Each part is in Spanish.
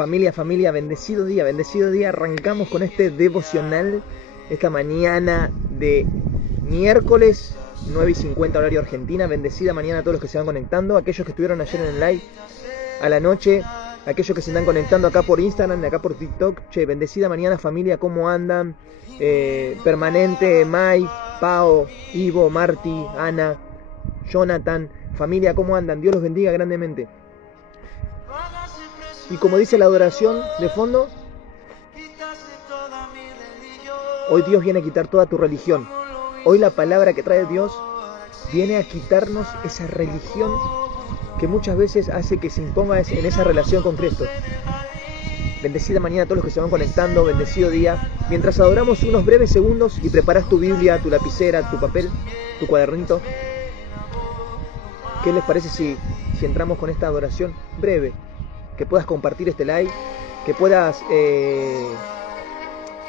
Familia, bendecido día. Arrancamos con este devocional esta mañana de miércoles 9:50 horario Argentina. Bendecida mañana a todos los que se van conectando, aquellos que estuvieron ayer en el live a la noche, aquellos que se están conectando acá por Instagram, acá por TikTok. Che, bendecida mañana familia, ¿cómo andan? Permanente, Mai, Pao, Ivo, Marti, Ana, Jonathan, familia, ¿cómo andan? Dios los bendiga grandemente. Y como dice la adoración de fondo, hoy Dios viene a quitar toda tu religión. Hoy la palabra que trae Dios viene a quitarnos esa religión que muchas veces hace que se imponga en esa relación con Cristo. Bendecida mañana a todos los que se van conectando, bendecido día. Mientras adoramos unos breves segundos y preparas tu Biblia, tu lapicera, tu papel, tu cuadernito, ¿qué les parece si entramos con esta adoración breve? Que puedas compartir este live, que puedas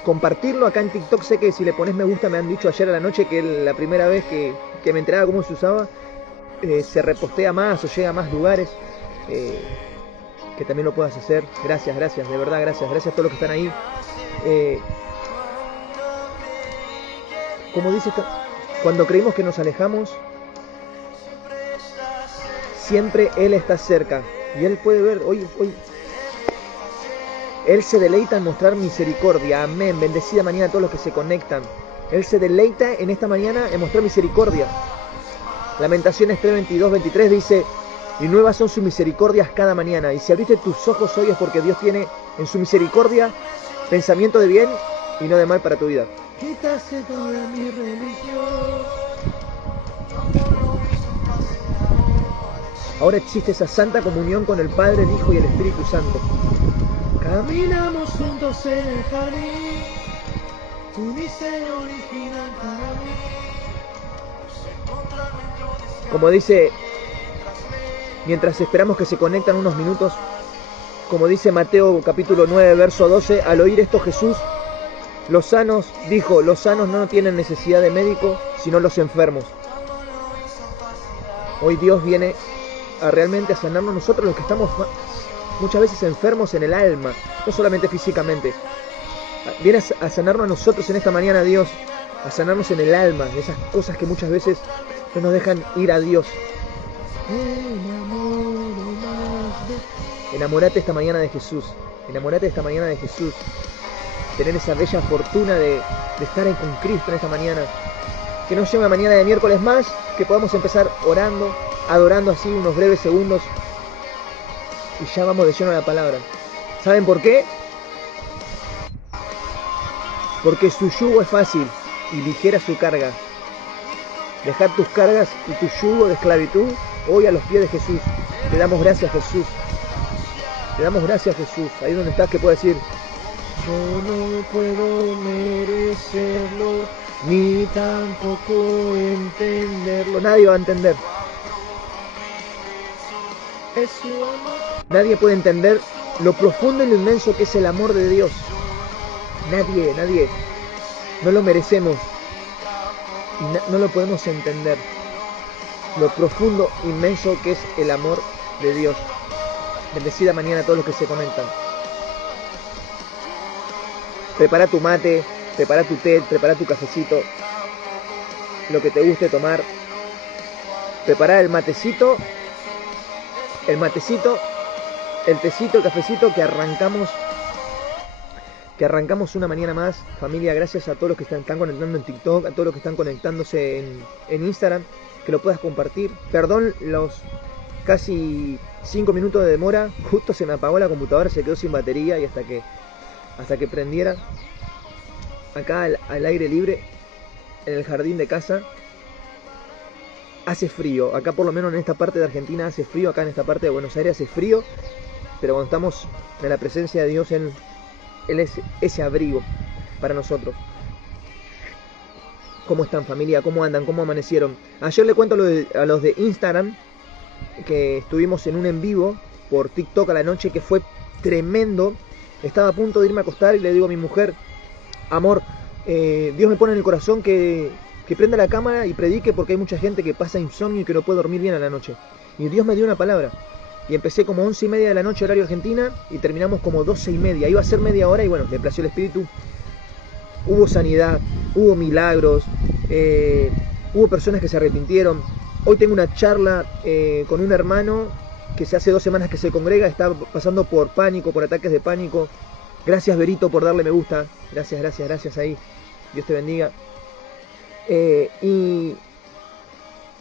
compartirlo acá en TikTok. Sé que si le pones me gusta, me han dicho ayer a la noche que la primera vez que me enteraba cómo se usaba, se repostea más o llega a más lugares. Que también lo puedas hacer. Gracias, de verdad, gracias a todos los que están ahí. Como dice, cuando creímos que nos alejamos, siempre Él está cerca. Y Él puede ver, hoy Él se deleita en mostrar misericordia. Amén. Bendecida mañana a todos los que se conectan. Él se deleita en esta mañana en mostrar misericordia. Lamentaciones 3:22-23 dice: y nuevas son sus misericordias cada mañana. Y si abriste tus ojos hoy es porque Dios tiene en su misericordia pensamiento de bien y no de mal para tu vida. Quítase toda mi religión. Ahora existe esa santa comunión con el Padre, el Hijo y el Espíritu Santo. Caminamos juntos en el jardín, tu diseño original para mí. Como dice, mientras esperamos que se conectan unos minutos, como dice Mateo capítulo 9, verso 12, al oír esto Jesús, los sanos no tienen necesidad de médico, sino los enfermos. Hoy Dios viene realmente a sanarnos nosotros los que estamos muchas veces enfermos en el alma, no solamente físicamente. Viene a sanarnos a nosotros en esta mañana Dios, a sanarnos en el alma, de esas cosas que muchas veces no nos dejan ir a Dios. Enamorate esta mañana de Jesús, tener esa bella fortuna de estar con Cristo en esta mañana. Que nos lleve a mañana de miércoles más, que podamos empezar orando, adorando así unos breves segundos y ya vamos de lleno a la palabra. ¿Saben por qué? Porque su yugo es fácil y ligera su carga. Dejar tus cargas y tu yugo de esclavitud hoy a los pies de Jesús. Te damos gracias, Jesús. Ahí donde estás, que puedes decir: yo no puedo merecerlo, ni tampoco entenderlo. Nadie va a entender. Nadie puede entender lo profundo y lo inmenso que es el amor de Dios. Nadie. No lo merecemos. Y no lo podemos entender. Lo profundo, inmenso que es el amor de Dios. Bendecida mañana a todos los que se conectan. Prepara tu mate, prepara tu té, prepara tu cafecito, lo que te guste tomar. Prepara el matecito, el tecito, el cafecito, que arrancamos una mañana más. Familia, gracias a todos los que están conectando en TikTok, a todos los que están conectándose en Instagram, que lo puedas compartir. Perdón los casi 5 minutos de demora, justo se me apagó la computadora, se quedó sin batería y hasta que prendiera acá al aire libre en el jardín de casa. Hace frío, acá por lo menos en esta parte de Argentina hace frío, acá en esta parte de Buenos Aires hace frío, pero cuando estamos en la presencia de Dios, Él es ese abrigo para nosotros. ¿Cómo están, familia? ¿Cómo andan? ¿Cómo amanecieron? Ayer le cuento a los de Instagram que estuvimos en un en vivo por TikTok a la noche, que fue tremendo. Estaba a punto de irme a acostar y le digo a mi mujer: amor, Dios me pone en el corazón que prenda la cámara y predique, porque hay mucha gente que pasa insomnio y que no puede dormir bien a la noche. Y Dios me dio una palabra. Y empecé como 11:30 de la noche horario Argentina y terminamos como 12:30. Iba a ser media hora y bueno, le plació el espíritu. Hubo sanidad, hubo milagros, hubo personas que se arrepintieron. Hoy tengo una charla con un hermano que hace 2 semanas que se congrega, está pasando por pánico, por ataques de pánico. Gracias Berito por darle me gusta. Gracias ahí. Dios te bendiga.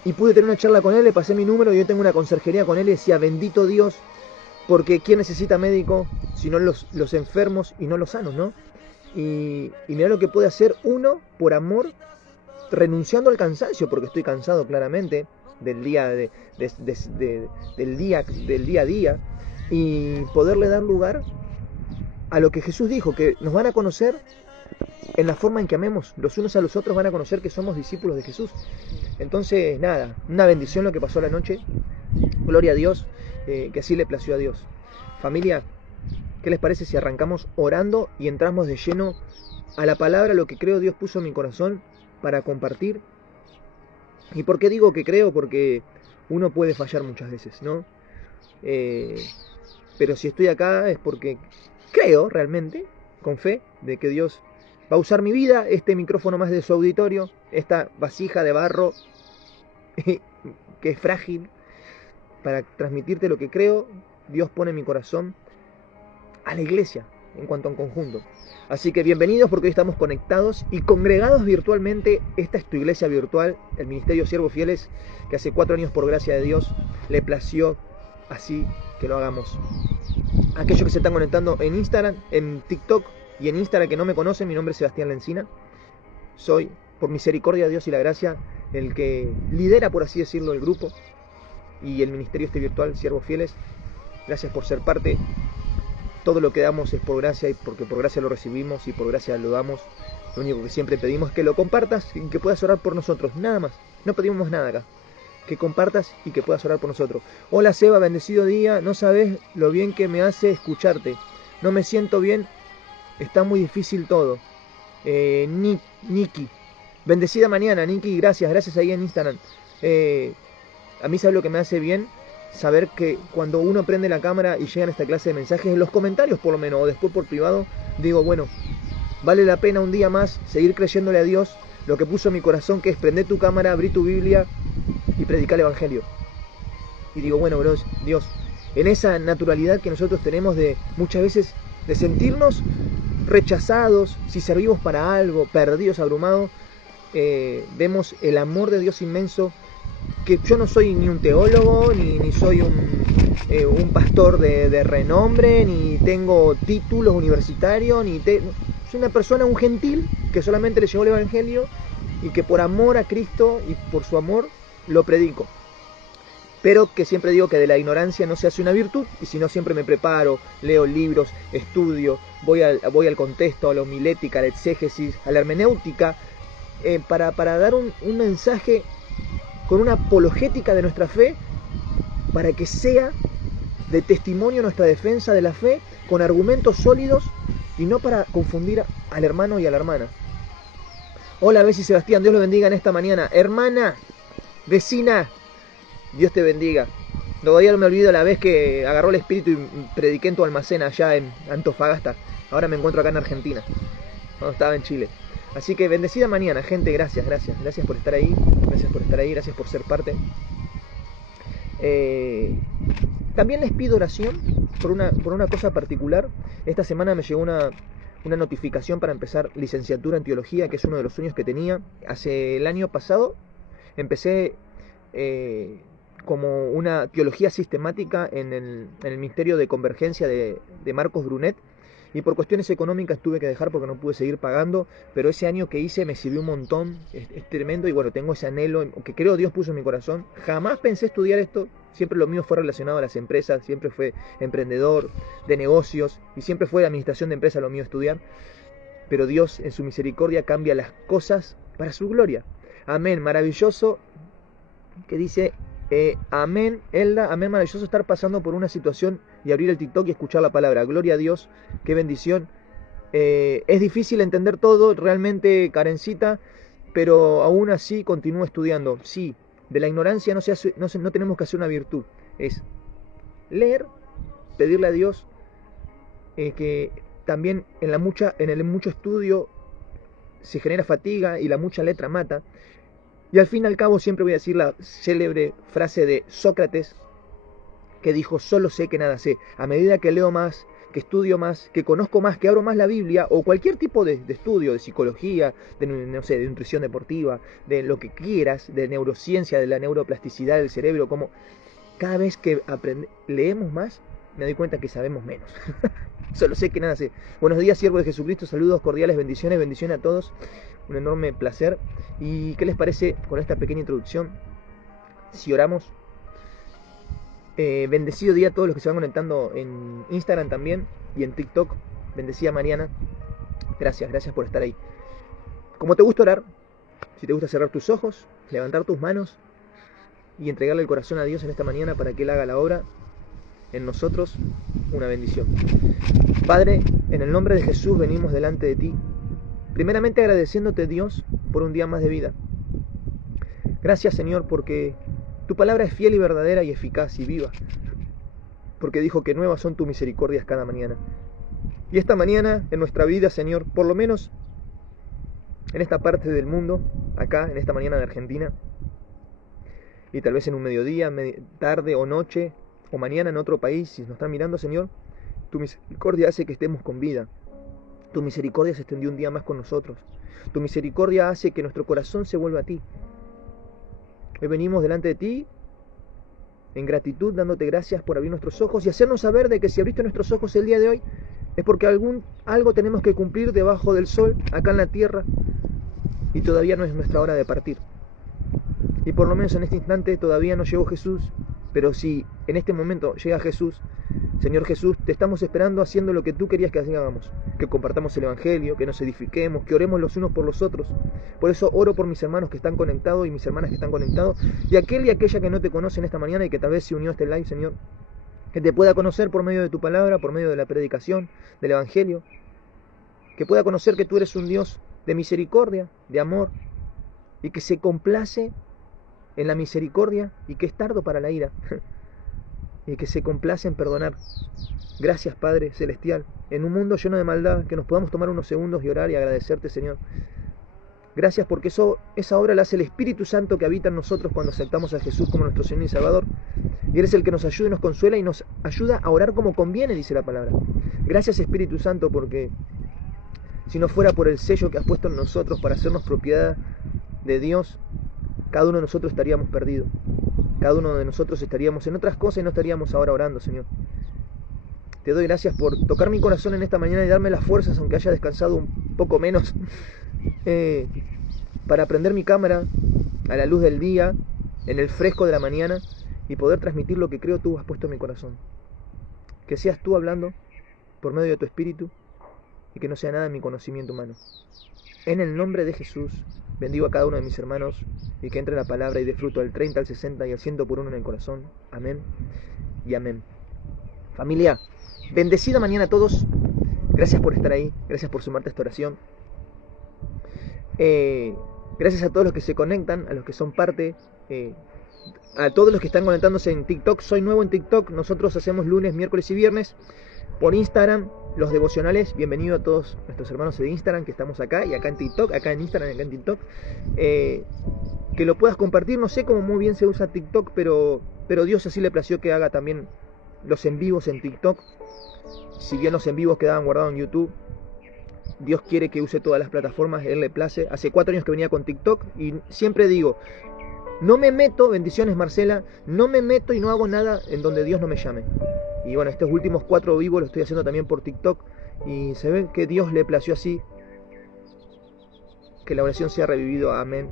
Y pude tener una charla con él, le pasé mi número y yo tengo una conserjería con él y decía, bendito Dios, porque ¿quién necesita médico si no los enfermos y no los sanos, ¿no? Y mirá lo que puede hacer uno por amor, renunciando al cansancio, porque estoy cansado claramente del día, del día a día, y poderle dar lugar a lo que Jesús dijo, que nos van a conocer en la forma en que amemos los unos a los otros, van a conocer que somos discípulos de Jesús. Entonces, nada, una bendición lo que pasó la noche. Gloria a Dios, que así le plació a Dios. Familia, ¿qué les parece si arrancamos orando y entramos de lleno a la palabra, lo que creo Dios puso en mi corazón para compartir? ¿Y por qué digo que creo? Porque uno puede fallar muchas veces, ¿no? Pero si estoy acá es porque creo realmente, con fe, de que Dios va a usar mi vida, este micrófono más de su auditorio, esta vasija de barro que es frágil, para transmitirte lo que creo Dios pone en mi corazón a la iglesia en cuanto a un conjunto. Así que bienvenidos, porque hoy estamos conectados y congregados virtualmente. Esta es tu iglesia virtual, el Ministerio Siervos Fieles, que hace 4 años por gracia de Dios le plació así que lo hagamos. Aquellos que se están conectando en Instagram, en TikTok y en Instagram que no me conocen, mi nombre es Sebastián Lencina. Soy, por misericordia de Dios y la gracia, el que lidera, por así decirlo, el grupo y el ministerio virtual, Siervos Fieles. Gracias por ser parte. Todo lo que damos es por gracia, y porque por gracia lo recibimos y por gracia lo damos. Lo único que siempre pedimos es que lo compartas y que puedas orar por nosotros, nada más. No pedimos nada acá. Que compartas y que puedas orar por nosotros. Hola Seba, bendecido día. No sabes lo bien que me hace escucharte. No me siento bien, está muy difícil todo. Niki, bendecida mañana, Niki, gracias ahí en Instagram. A mí sabe lo que me hace bien, saber que cuando uno prende la cámara y llegan esta clase de mensajes, en los comentarios por lo menos, o después por privado, digo, bueno, vale la pena un día más seguir creyéndole a Dios lo que puso en mi corazón, que es prender tu cámara, abrir tu Biblia y predicar el Evangelio. Y digo, bueno, bros, Dios, en esa naturalidad que nosotros tenemos de muchas veces de sentirnos rechazados, si servimos para algo, perdidos, abrumados, vemos el amor de Dios inmenso, que yo no soy ni un teólogo, ni soy un pastor de renombre, ni tengo títulos universitarios, soy una persona, un gentil, que solamente le llegó el Evangelio y que por amor a Cristo y por su amor lo predico. Pero que siempre digo que de la ignorancia no se hace una virtud, y si no siempre me preparo, leo libros, estudio, voy al contexto, a la homilética, a la exégesis, a la hermenéutica, para dar un mensaje con una apologética de nuestra fe, para que sea de testimonio nuestra defensa de la fe, con argumentos sólidos, y no para confundir al hermano y a la hermana. Hola, Bessie Sebastián, Dios lo bendiga en esta mañana. Hermana, vecina, Dios te bendiga. Todavía no me olvido la vez que agarró el espíritu y prediqué en tu almacén allá en Antofagasta. Ahora me encuentro acá en Argentina, cuando estaba en Chile. Así que bendecida mañana, gente. Gracias por estar ahí. Gracias por ser parte. También les pido oración por una cosa particular. Esta semana me llegó una notificación para empezar licenciatura en teología, que es uno de los sueños que tenía. Hace el año pasado empecé como una teología sistemática en el Ministerio de Convergencia de Marcos Brunet, y por cuestiones económicas tuve que dejar porque no pude seguir pagando, pero ese año que hice me sirvió un montón, es tremendo, y bueno, tengo ese anhelo que creo Dios puso en mi corazón. Jamás pensé estudiar esto, siempre lo mío fue relacionado a las empresas, siempre fue emprendedor, de negocios, y siempre fue de administración de empresas lo mío estudiar, pero Dios en su misericordia cambia las cosas para su gloria. Amén, maravilloso, que dice... amén, Elda, amén, maravilloso estar pasando por una situación y abrir el TikTok y escuchar la palabra. Gloria a Dios, qué bendición. Es difícil entender todo, realmente Karencita, pero aún así continúo estudiando. Sí, de la ignorancia no tenemos que hacer una virtud, es leer, pedirle a Dios que también en el mucho estudio se genera fatiga y la mucha letra mata. Y al fin y al cabo siempre voy a decir la célebre frase de Sócrates, que dijo: solo sé que nada sé. A medida que leo más, que estudio más, que conozco más, que abro más la Biblia o cualquier tipo de estudio, de psicología, no sé, de nutrición deportiva, de lo que quieras, de neurociencia, de la neuroplasticidad del cerebro, como cada vez que leemos más, me doy cuenta que sabemos menos. Solo sé que nada sé. Buenos días, siervo de Jesucristo, saludos cordiales, bendiciones a todos. Un enorme placer. ¿Y qué les parece con esta pequeña introducción? Si oramos. Bendecido día a todos los que se van conectando en Instagram también y en TikTok. Bendecida Mariana. Gracias por estar ahí. Como te gusta orar, si te gusta cerrar tus ojos, levantar tus manos y entregarle el corazón a Dios en esta mañana para que Él haga la obra en nosotros, una bendición. Padre, en el nombre de Jesús venimos delante de ti, primeramente agradeciéndote, Dios, por un día más de vida. Gracias, Señor, porque tu palabra es fiel y verdadera y eficaz y viva, porque dijo que nuevas son tus misericordias cada mañana. Y esta mañana en nuestra vida, Señor, por lo menos en esta parte del mundo, acá, en esta mañana de Argentina, y tal vez en un mediodía, tarde o noche, o mañana en otro país, si nos están mirando, Señor, tu misericordia hace que estemos con vida. Tu misericordia se extendió un día más con nosotros. Tu misericordia hace que nuestro corazón se vuelva a ti. Hoy venimos delante de ti en gratitud, dándote gracias por abrir nuestros ojos y hacernos saber de que si abriste nuestros ojos el día de hoy es porque algo tenemos que cumplir debajo del sol, acá en la tierra, y todavía no es nuestra hora de partir. Y por lo menos en este instante todavía no llegó Jesús, pero si en este momento llega Jesús, Señor Jesús, te estamos esperando haciendo lo que tú querías que hagamos, que compartamos el Evangelio, que nos edifiquemos, que oremos los unos por los otros. Por eso oro por mis hermanos que están conectados y mis hermanas que están conectados, y aquel y aquella que no te conocen esta mañana y que tal vez se unió a este live, Señor, que te pueda conocer por medio de tu palabra, por medio de la predicación, del Evangelio, que pueda conocer que tú eres un Dios de misericordia, de amor, y que se complace en la misericordia y que es tardo para la ira y que se complace en perdonar. Gracias, Padre Celestial, en un mundo lleno de maldad, que nos podamos tomar unos segundos y orar y agradecerte, Señor. Gracias porque esa obra la hace el Espíritu Santo que habita en nosotros cuando aceptamos a Jesús como nuestro Señor y Salvador. Y eres el que nos ayuda y nos consuela y nos ayuda a orar como conviene, dice la palabra. Gracias, Espíritu Santo, porque si no fuera por el sello que has puesto en nosotros para hacernos propiedad de Dios, cada uno de nosotros estaríamos perdidos. Cada uno de nosotros estaríamos en otras cosas y no estaríamos ahora orando, Señor. Te doy gracias por tocar mi corazón en esta mañana y darme las fuerzas, aunque haya descansado un poco menos, para prender mi cámara a la luz del día, en el fresco de la mañana, y poder transmitir lo que creo tú has puesto en mi corazón. Que seas tú hablando por medio de tu Espíritu y que no sea nada en mi conocimiento humano. En el nombre de Jesús, bendigo a cada uno de mis hermanos y que entre la palabra y dé fruto al 30, al 60 y al 100 por uno en el corazón. Amén y amén. Familia, bendecida mañana a todos. Gracias por estar ahí. Gracias por sumarte a esta oración. Gracias a todos los que se conectan, a los que son parte, a todos los que están conectándose en TikTok. Soy nuevo en TikTok. Nosotros hacemos lunes, miércoles y viernes. Por Instagram, los devocionales. Bienvenido a todos nuestros hermanos de Instagram que estamos acá y acá en TikTok, acá en Instagram y acá en TikTok. Que lo puedas compartir. No sé cómo muy bien se usa TikTok, pero Dios así le plació que haga también los en vivos en TikTok. Si bien los en vivos quedaban guardados en YouTube, Dios quiere que use todas las plataformas, Él le place. Hace 4 años que venía con TikTok y siempre digo, no me meto, bendiciones Marcela, no me meto y no hago nada en donde Dios no me llame. Y bueno, estos últimos 4 vivos los estoy haciendo también por TikTok y se ve que Dios le plació así. Que la oración sea revivido, amén.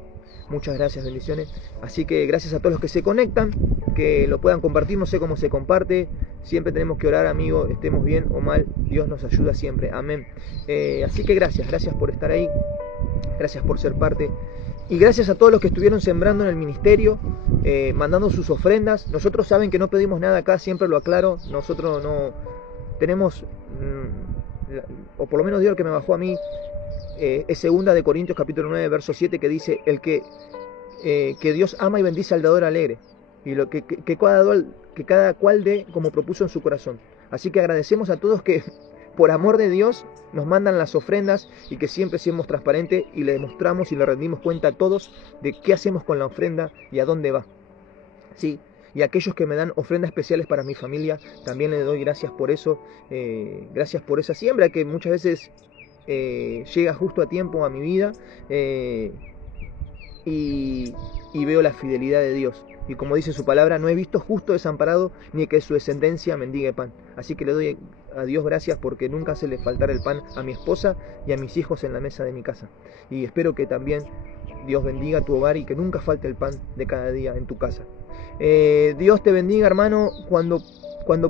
Muchas gracias, bendiciones. Así que gracias a todos los que se conectan, que lo puedan compartir, no sé cómo se comparte. Siempre tenemos que orar, amigo, estemos bien o mal, Dios nos ayuda siempre, amén. Así que gracias por estar ahí, gracias por ser parte. Y gracias a todos los que estuvieron sembrando en el ministerio, mandando sus ofrendas. Nosotros saben que no pedimos nada acá, siempre lo aclaro. Nosotros no tenemos, o por lo menos Dios, el que me bajó a mí, es 2 de Corintios capítulo 9, verso 7, que dice, que Dios ama y bendice al dador alegre. y lo que cada cual dé como propuso en su corazón. Así que agradecemos a todos que por amor de Dios nos mandan las ofrendas y que siempre seamos transparentes y le demostramos y le rendimos cuenta a todos de qué hacemos con la ofrenda y a dónde va. ¿Sí? Y a aquellos que me dan ofrendas especiales para mi familia, también les doy gracias por eso, gracias por esa siembra que muchas veces llega justo a tiempo a mi vida, y veo la fidelidad de Dios. Y como dice su palabra, no he visto justo desamparado ni que su descendencia mendigue pan. Así que le doy a Dios gracias porque nunca se le faltará el pan a mi esposa y a mis hijos en la mesa de mi casa. Y espero que también Dios bendiga tu hogar y que nunca falte el pan de cada día en tu casa. Dios te bendiga, hermano. Cuando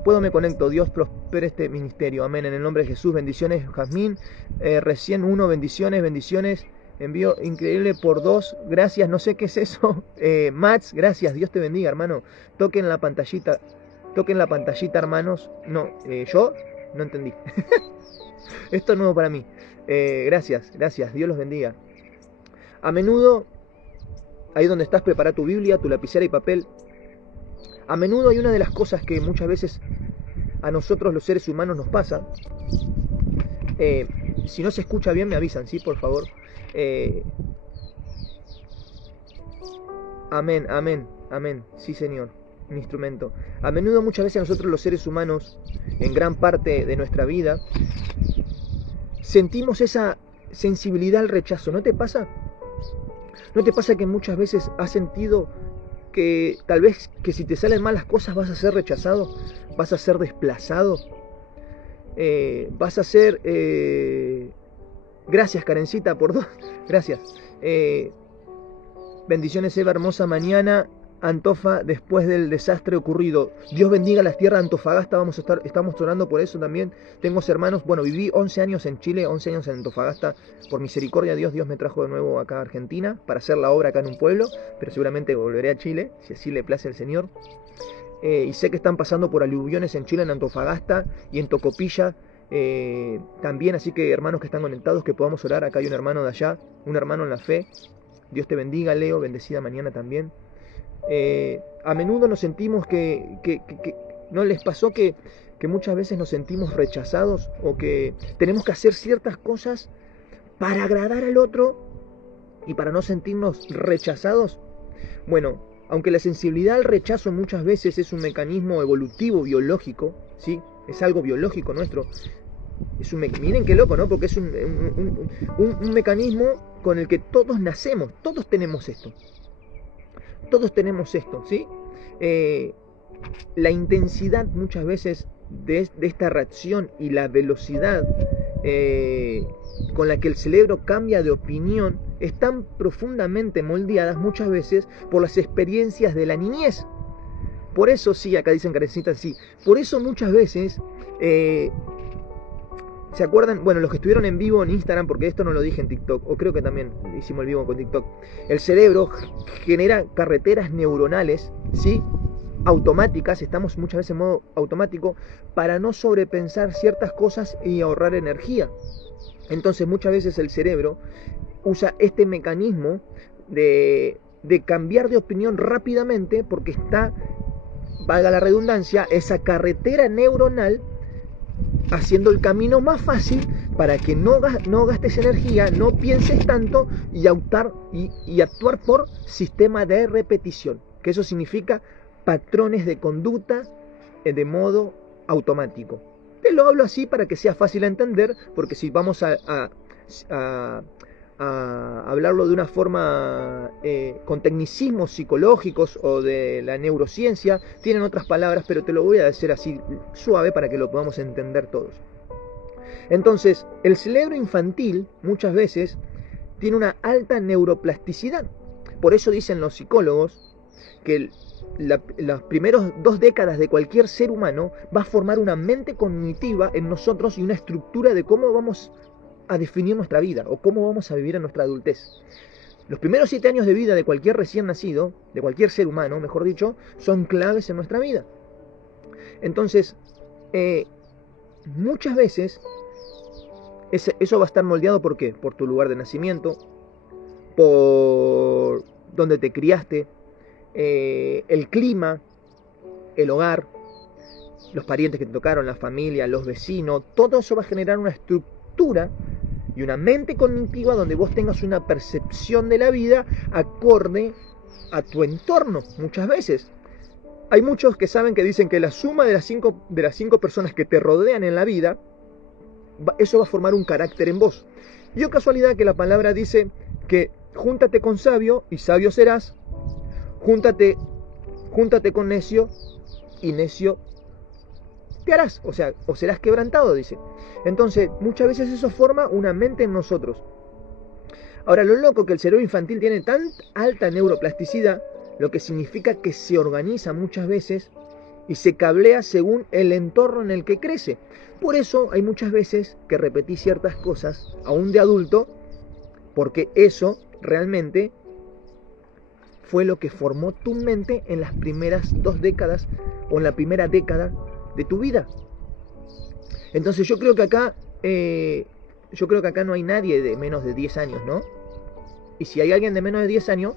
puedo me conecto. Dios prospere este ministerio. Amén. En el nombre de Jesús. Bendiciones, Jazmín. Recién uno. Bendiciones. Envío increíble por 2. Gracias. No sé qué es eso. Mats, gracias. Dios te bendiga, hermano. Toquen la pantallita, hermanos. No, yo no entendí. Esto es nuevo para mí. Gracias. Dios los bendiga. A menudo, ahí donde estás, prepara tu Biblia, tu lapicera y papel. A menudo hay una de las cosas que muchas veces a nosotros los seres humanos nos pasa. Si no se escucha bien me avisan, ¿sí? Por favor. Amén. Sí, Señor. Mi instrumento. A menudo, muchas veces nosotros los seres humanos, en gran parte de nuestra vida, sentimos esa sensibilidad al rechazo. ¿No te pasa? ¿No te pasa que muchas veces has sentido que tal vez que si te salen mal las cosas vas a ser rechazado, vas a ser desplazado, vas a ser... Gracias, Karencita, por 2. Gracias. Bendiciones, Eva, hermosa mañana. Antofa, después del desastre ocurrido. Dios bendiga las tierras de Antofagasta. Estamos orando por eso también. Tengo hermanos. Bueno, viví 11 años en Chile, 11 años en Antofagasta. Por misericordia de Dios me trajo de nuevo acá a Argentina para hacer la obra acá en un pueblo. Pero seguramente volveré a Chile, si así le place al Señor. Y sé que están pasando por aluviones en Chile, en Antofagasta y en Tocopilla. También, así que hermanos que están conectados, que podamos orar. Acá hay un hermano de allá, un hermano en la fe. Dios te bendiga, Leo, bendecida mañana también. A menudo nos sentimos que ¿no les pasó que muchas veces nos sentimos rechazados o que tenemos que hacer ciertas cosas para agradar al otro y para no sentirnos rechazados? Bueno, aunque la sensibilidad al rechazo muchas veces es un mecanismo evolutivo, biológico, ¿sí? Es algo biológico nuestro. Miren qué loco, ¿no? Porque es un mecanismo con el que todos nacemos, todos tenemos esto. Todos tenemos esto, ¿sí? La intensidad muchas veces de esta reacción y la velocidad con la que el cerebro cambia de opinión están profundamente moldeadas muchas veces por las experiencias de la niñez. Por eso, sí, acá dicen Karencita, sí. Por eso muchas veces... ¿se acuerdan? Bueno, los que estuvieron en vivo en Instagram, porque esto no lo dije en TikTok, o creo que también hicimos el vivo con TikTok. El cerebro genera carreteras neuronales, ¿sí? Automáticas, estamos muchas veces en modo automático, para no sobrepensar ciertas cosas y ahorrar energía. Entonces muchas veces el cerebro usa este mecanismo de cambiar de opinión rápidamente, porque está, valga la redundancia, esa carretera neuronal haciendo el camino más fácil para que no gastes energía, no pienses tanto y actuar por sistema de repetición, que eso significa patrones de conducta de modo automático. Te lo hablo así para que sea fácil a entender, porque si vamos a hablarlo de una forma con tecnicismos psicológicos o de la neurociencia, tienen otras palabras, pero te lo voy a decir así suave para que lo podamos entender todos. Entonces, el cerebro infantil muchas veces tiene una alta neuroplasticidad. Por eso dicen los psicólogos que las primeras 2 décadas de cualquier ser humano va a formar una mente cognitiva en nosotros y una estructura de cómo vamos a definir nuestra vida o cómo vamos a vivir en nuestra adultez. Los primeros 7 años de vida de cualquier recién nacido, de cualquier ser humano, mejor dicho, son claves en nuestra vida. Entonces, muchas veces eso va a estar moldeado ¿por qué? Por tu lugar de nacimiento, por donde te criaste, el clima, el hogar, los parientes que te tocaron, la familia, los vecinos, todo eso va a generar una estructura y una mente cognitiva donde vos tengas una percepción de la vida acorde a tu entorno, muchas veces. Hay muchos que saben que dicen que la suma de las cinco personas que te rodean en la vida, eso va a formar un carácter en vos. Y oh casualidad que la palabra dice que júntate con sabio y sabio serás, júntate con necio y necio te harás, o sea, o serás quebrantado, dice. Entonces, muchas veces eso forma una mente en nosotros. Ahora, lo loco que el cerebro infantil tiene tan alta neuroplasticidad, lo que significa que se organiza muchas veces y se cablea según el entorno en el que crece. Por eso hay muchas veces que repetís ciertas cosas, aún de adulto, porque eso realmente fue lo que formó tu mente en las primeras 2 décadas o en la primera década de tu vida. Entonces yo creo que acá no hay nadie de menos de 10 años, ¿no? Y si hay alguien de menos de 10 años,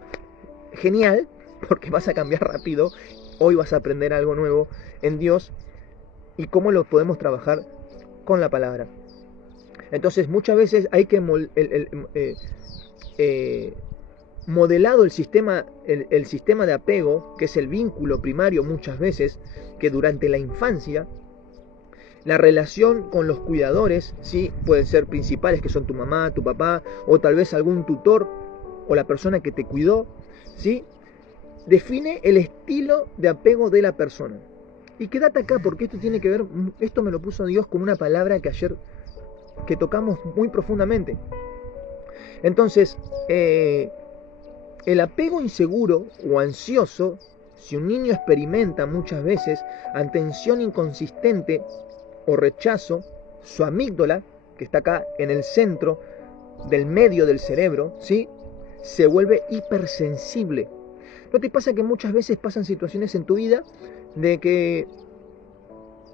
genial, porque vas a cambiar rápido. Hoy vas a aprender algo nuevo en Dios y cómo lo podemos trabajar con la palabra. Entonces muchas veces hay que modelado el sistema de apego, que es el vínculo primario muchas veces, que durante la infancia, la relación con los cuidadores, ¿sí? Pueden ser principales, que son tu mamá, tu papá, o tal vez algún tutor, o la persona que te cuidó, ¿sí? Define el estilo de apego de la persona. Y quédate acá, porque esto tiene que ver, esto me lo puso Dios con una palabra que ayer que tocamos muy profundamente. Entonces, el apego inseguro o ansioso, si un niño experimenta muchas veces atención inconsistente o rechazo, su amígdala, que está acá en el centro del medio del cerebro, ¿sí?, se vuelve hipersensible. ¿No te pasa que muchas veces pasan situaciones en tu vida de que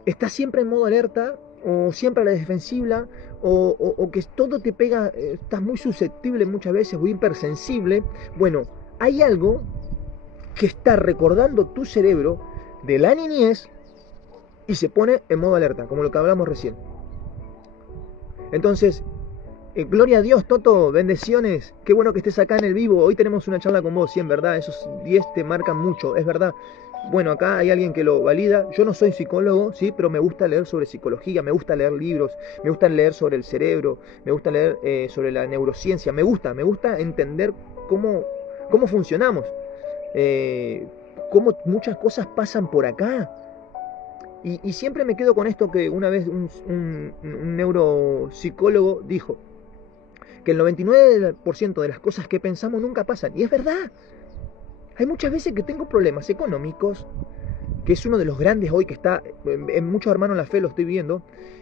estás siempre en modo alerta o siempre a la defensiva o que todo te pega, estás muy susceptible muchas veces o hipersensible? Bueno, hay algo que está recordando tu cerebro de la niñez y se pone en modo alerta, como lo que hablamos recién. Entonces, gloria a Dios, Toto, bendiciones, qué bueno que estés acá en el vivo. Hoy tenemos una charla con vos, sí, en verdad, esos 10 te marcan mucho, es verdad. Bueno, acá hay alguien que lo valida. Yo no soy psicólogo, sí, pero me gusta leer sobre psicología, me gusta leer libros, me gusta leer sobre el cerebro, me gusta leer sobre la neurociencia, me gusta entender cómo funcionamos, cómo muchas cosas pasan por acá. Y siempre me quedo con esto que una vez un neuropsicólogo dijo, que el 99% de las cosas que pensamos nunca pasan. Y es verdad. Hay muchas veces que tengo problemas económicos, que es uno de los grandes hoy que está, en muchos hermanos en la fe lo estoy viendo,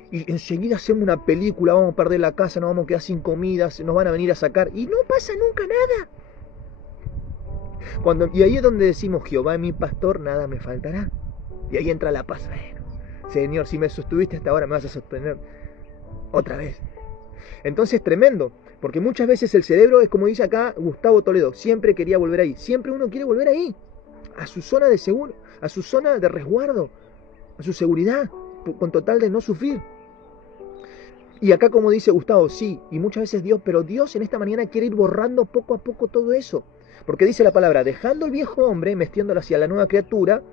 y enseguida hacemos una película, vamos a perder la casa, nos vamos a quedar sin comida, nos van a venir a sacar, y no pasa nunca nada. Y ahí es donde decimos, Jehová es mi pastor, nada me faltará. Y ahí entra la paz. Bueno, Señor, si me sostuviste hasta ahora, me vas a sostener otra vez. Entonces, tremendo. Porque muchas veces el cerebro es como dice acá Gustavo Toledo, siempre quería volver ahí. Siempre uno quiere volver ahí, a su zona de seguro, a su zona de resguardo, a su seguridad, con total de no sufrir. Y acá como dice Gustavo, sí, y muchas veces pero Dios en esta mañana quiere ir borrando poco a poco todo eso. Porque dice la palabra, dejando el viejo hombre, metiéndolo hacia la nueva criatura,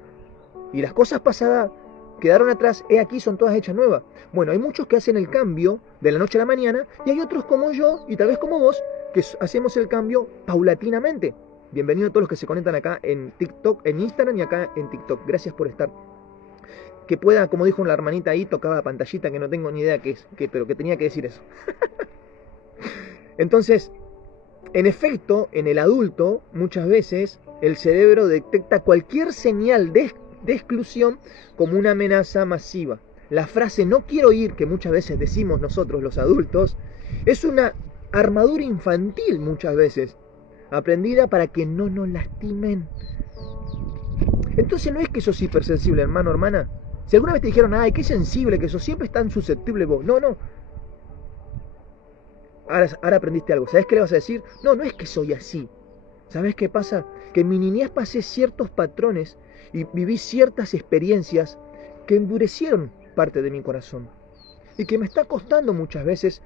y las cosas pasadas quedaron atrás, aquí son todas hechas nuevas. Bueno, hay muchos que hacen el cambio de la noche a la mañana y hay otros como yo y tal vez como vos que hacemos el cambio paulatinamente. Bienvenidos a todos los que se conectan acá en TikTok, en Instagram y acá en TikTok. Gracias por estar. Que pueda, como dijo la hermanita ahí, tocaba la pantallita que no tengo ni idea qué es, pero que tenía que decir eso. Entonces, en efecto, en el adulto, muchas veces el cerebro detecta cualquier señal de exclusión como una amenaza masiva. La frase no quiero ir, que muchas veces decimos nosotros los adultos, es una armadura infantil muchas veces, aprendida para que no nos lastimen. Entonces no es que sos hipersensible, hermano, hermana. Si alguna vez te dijeron, ay, qué sensible que sos, siempre es tan susceptible vos. No. Ahora aprendiste algo. ¿Sabés qué le vas a decir? No es que soy así. ¿Sabes qué pasa? Que en mi niñez pasé ciertos patrones y viví ciertas experiencias que endurecieron parte de mi corazón. Y que me está costando muchas veces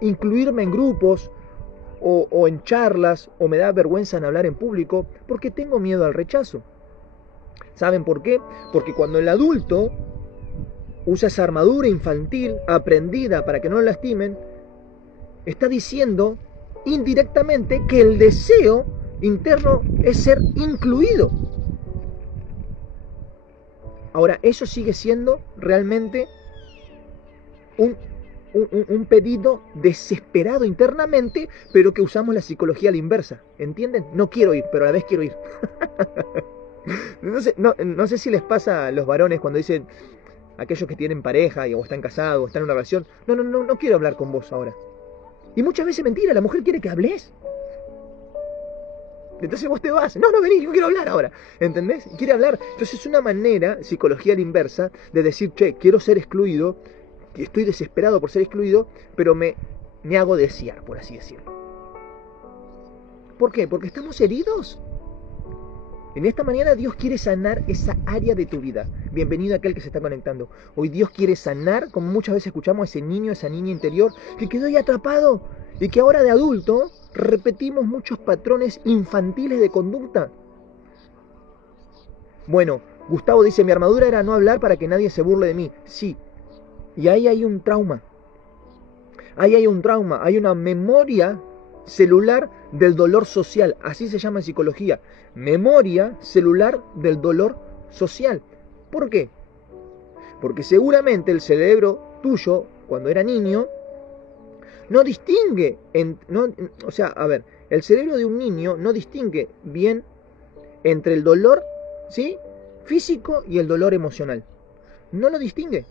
incluirme en grupos o en charlas, o me da vergüenza en hablar en público, porque tengo miedo al rechazo. ¿Saben por qué? Porque cuando el adulto usa esa armadura infantil aprendida para que no lo lastimen, está diciendo indirectamente que el deseo interno es ser incluido. Ahora, eso sigue siendo realmente un pedido desesperado internamente, pero que usamos la psicología a la inversa. ¿Entienden? No quiero ir, pero a la vez quiero ir. No sé si les pasa a los varones cuando dicen, aquellos que tienen pareja o están casados o están en una relación, no quiero hablar con vos ahora. Y muchas veces mentira, la mujer quiere que hables. Entonces vos te vas, no vení, yo quiero hablar ahora, ¿entendés? Quiere hablar. Entonces es una manera, psicología a la inversa, de decir, che, quiero ser excluido, estoy desesperado por ser excluido, pero me hago desear, por así decirlo. ¿Por qué? Porque estamos heridos. En esta mañana Dios quiere sanar esa área de tu vida. Bienvenido a aquel que se está conectando. Hoy Dios quiere sanar, como muchas veces escuchamos, a ese niño, esa niña interior que quedó ahí atrapado y que ahora de adulto repetimos muchos patrones infantiles de conducta. Bueno, Gustavo dice, mi armadura era no hablar para que nadie se burle de mí. Sí, y ahí hay un trauma. Ahí hay un trauma, hay una memoria celular del dolor social, así se llama en psicología, memoria celular del dolor social. ¿Por qué? Porque seguramente el cerebro tuyo, cuando era niño, no distingue, el cerebro de un niño no distingue bien entre el dolor, ¿sí?, físico y el dolor emocional. No lo distingue.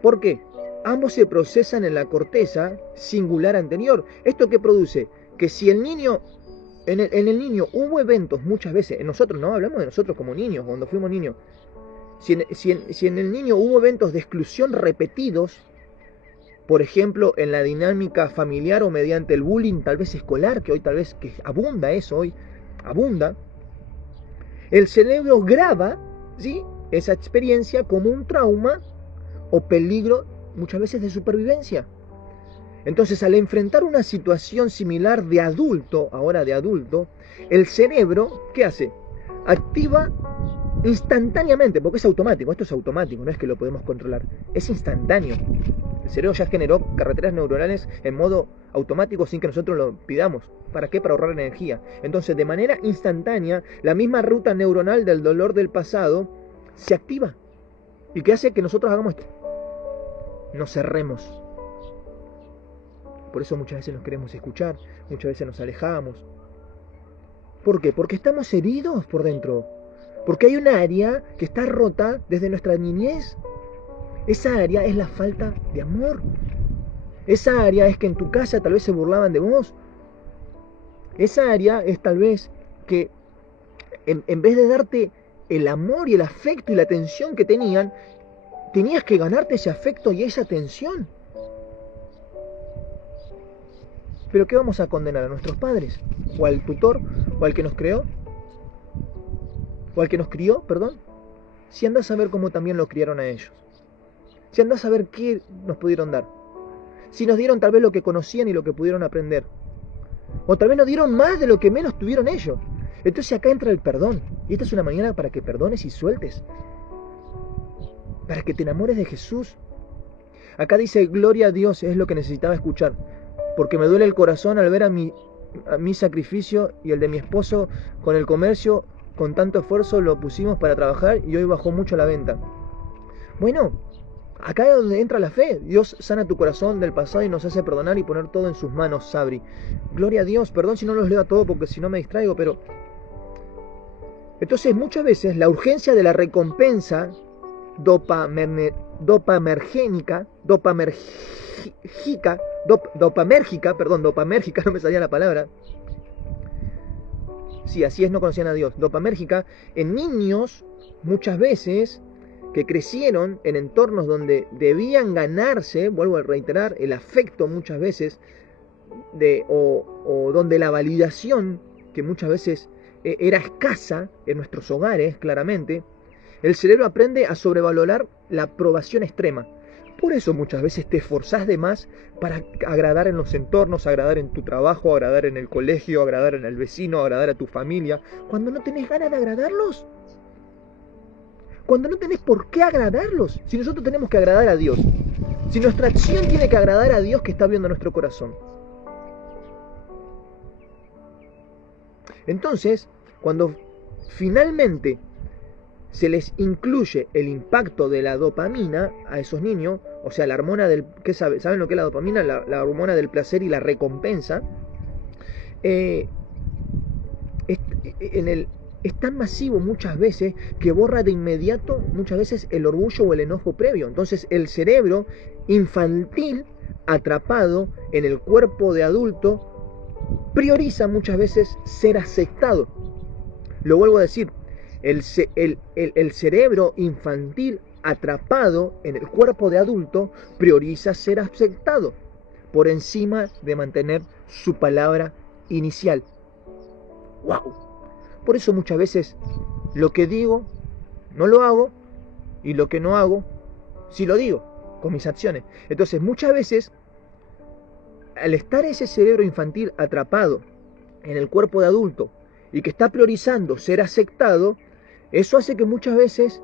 ¿Por qué? Ambos se procesan en la corteza singular anterior. ¿Esto qué produce? Que si el niño, en el niño hubo eventos muchas veces, en nosotros, no hablamos de nosotros como niños, cuando fuimos niños, si en el niño hubo eventos de exclusión repetidos, por ejemplo, en la dinámica familiar o mediante el bullying tal vez escolar, que hoy tal vez que abunda eso, hoy abunda, el cerebro graba, ¿sí?, esa experiencia como un trauma o peligro muchas veces de supervivencia. Entonces, al enfrentar una situación similar de adulto, ahora de adulto, el cerebro, ¿qué hace? Activa instantáneamente, porque es automático, esto es automático, no es que lo podemos controlar, es instantáneo. El cerebro ya generó carreteras neuronales en modo automático sin que nosotros lo pidamos. ¿Para qué? Para ahorrar energía. Entonces, de manera instantánea, la misma ruta neuronal del dolor del pasado se activa. ¿Y qué hace? Que nosotros hagamos esto. Nos cerremos. Por eso muchas veces nos queremos escuchar, muchas veces nos alejamos. ¿Por qué? Porque estamos heridos por dentro. Porque hay una área que está rota desde nuestra niñez. Esa área es la falta de amor. Esa área es que en tu casa tal vez se burlaban de vos. Esa área es tal vez que en vez de darte el amor y el afecto y la atención que tenían, tenías que ganarte ese afecto y esa atención. ¿Pero qué vamos a condenar? ¿A nuestros padres? ¿O al tutor? ¿O al que nos creó? ¿O al que nos crió? Perdón. Si andás a ver cómo también lo criaron a ellos. Si andás a ver qué nos pudieron dar. Si nos dieron tal vez lo que conocían y lo que pudieron aprender. O tal vez nos dieron más de lo que menos tuvieron ellos. Entonces acá entra el perdón. Y esta es una mañana para que perdones y sueltes. Para que te enamores de Jesús. Acá dice, gloria a Dios, es lo que necesitaba escuchar. Porque me duele el corazón al ver a mi sacrificio y el de mi esposo con el comercio. Con tanto esfuerzo lo pusimos para trabajar y hoy bajó mucho la venta. Bueno, acá es donde entra la fe. Dios sana tu corazón del pasado y nos hace perdonar y poner todo en sus manos, Sabri. Gloria a Dios, perdón si no los leo a todo porque si no me distraigo, pero... Entonces muchas veces la urgencia de la recompensa dopamérgica, no me salía la palabra. Sí, así es, no conocían a Dios. Dopamérgica, en niños, muchas veces, que crecieron en entornos donde debían ganarse, vuelvo a reiterar, el afecto muchas veces, o donde la validación que muchas veces era escasa en nuestros hogares, claramente, el cerebro aprende a sobrevalorar la aprobación extrema. Por eso muchas veces te esforzás de más para agradar en los entornos, agradar en tu trabajo, agradar en el colegio, agradar en el vecino, agradar a tu familia, cuando no tenés ganas de agradarlos. Cuando no tenés por qué agradarlos. Si nosotros tenemos que agradar a Dios. Si nuestra acción tiene que agradar a Dios que está viendo nuestro corazón. Entonces, cuando finalmente se les incluye el impacto de la dopamina a esos niños, o sea, la hormona del... ¿Saben lo que es la dopamina? La hormona del placer y la recompensa. Es tan masivo muchas veces que borra de inmediato muchas veces el orgullo o el enojo previo. Entonces el cerebro infantil atrapado en el cuerpo de adulto prioriza muchas veces ser aceptado. Lo vuelvo a decir, el cerebro infantil atrapado en el cuerpo de adulto prioriza ser aceptado por encima de mantener su palabra inicial. ¡Wow! Por eso muchas veces lo que digo no lo hago y lo que no hago sí lo digo con mis acciones. Entonces muchas veces al estar ese cerebro infantil atrapado en el cuerpo de adulto y que está priorizando ser aceptado, eso hace que muchas veces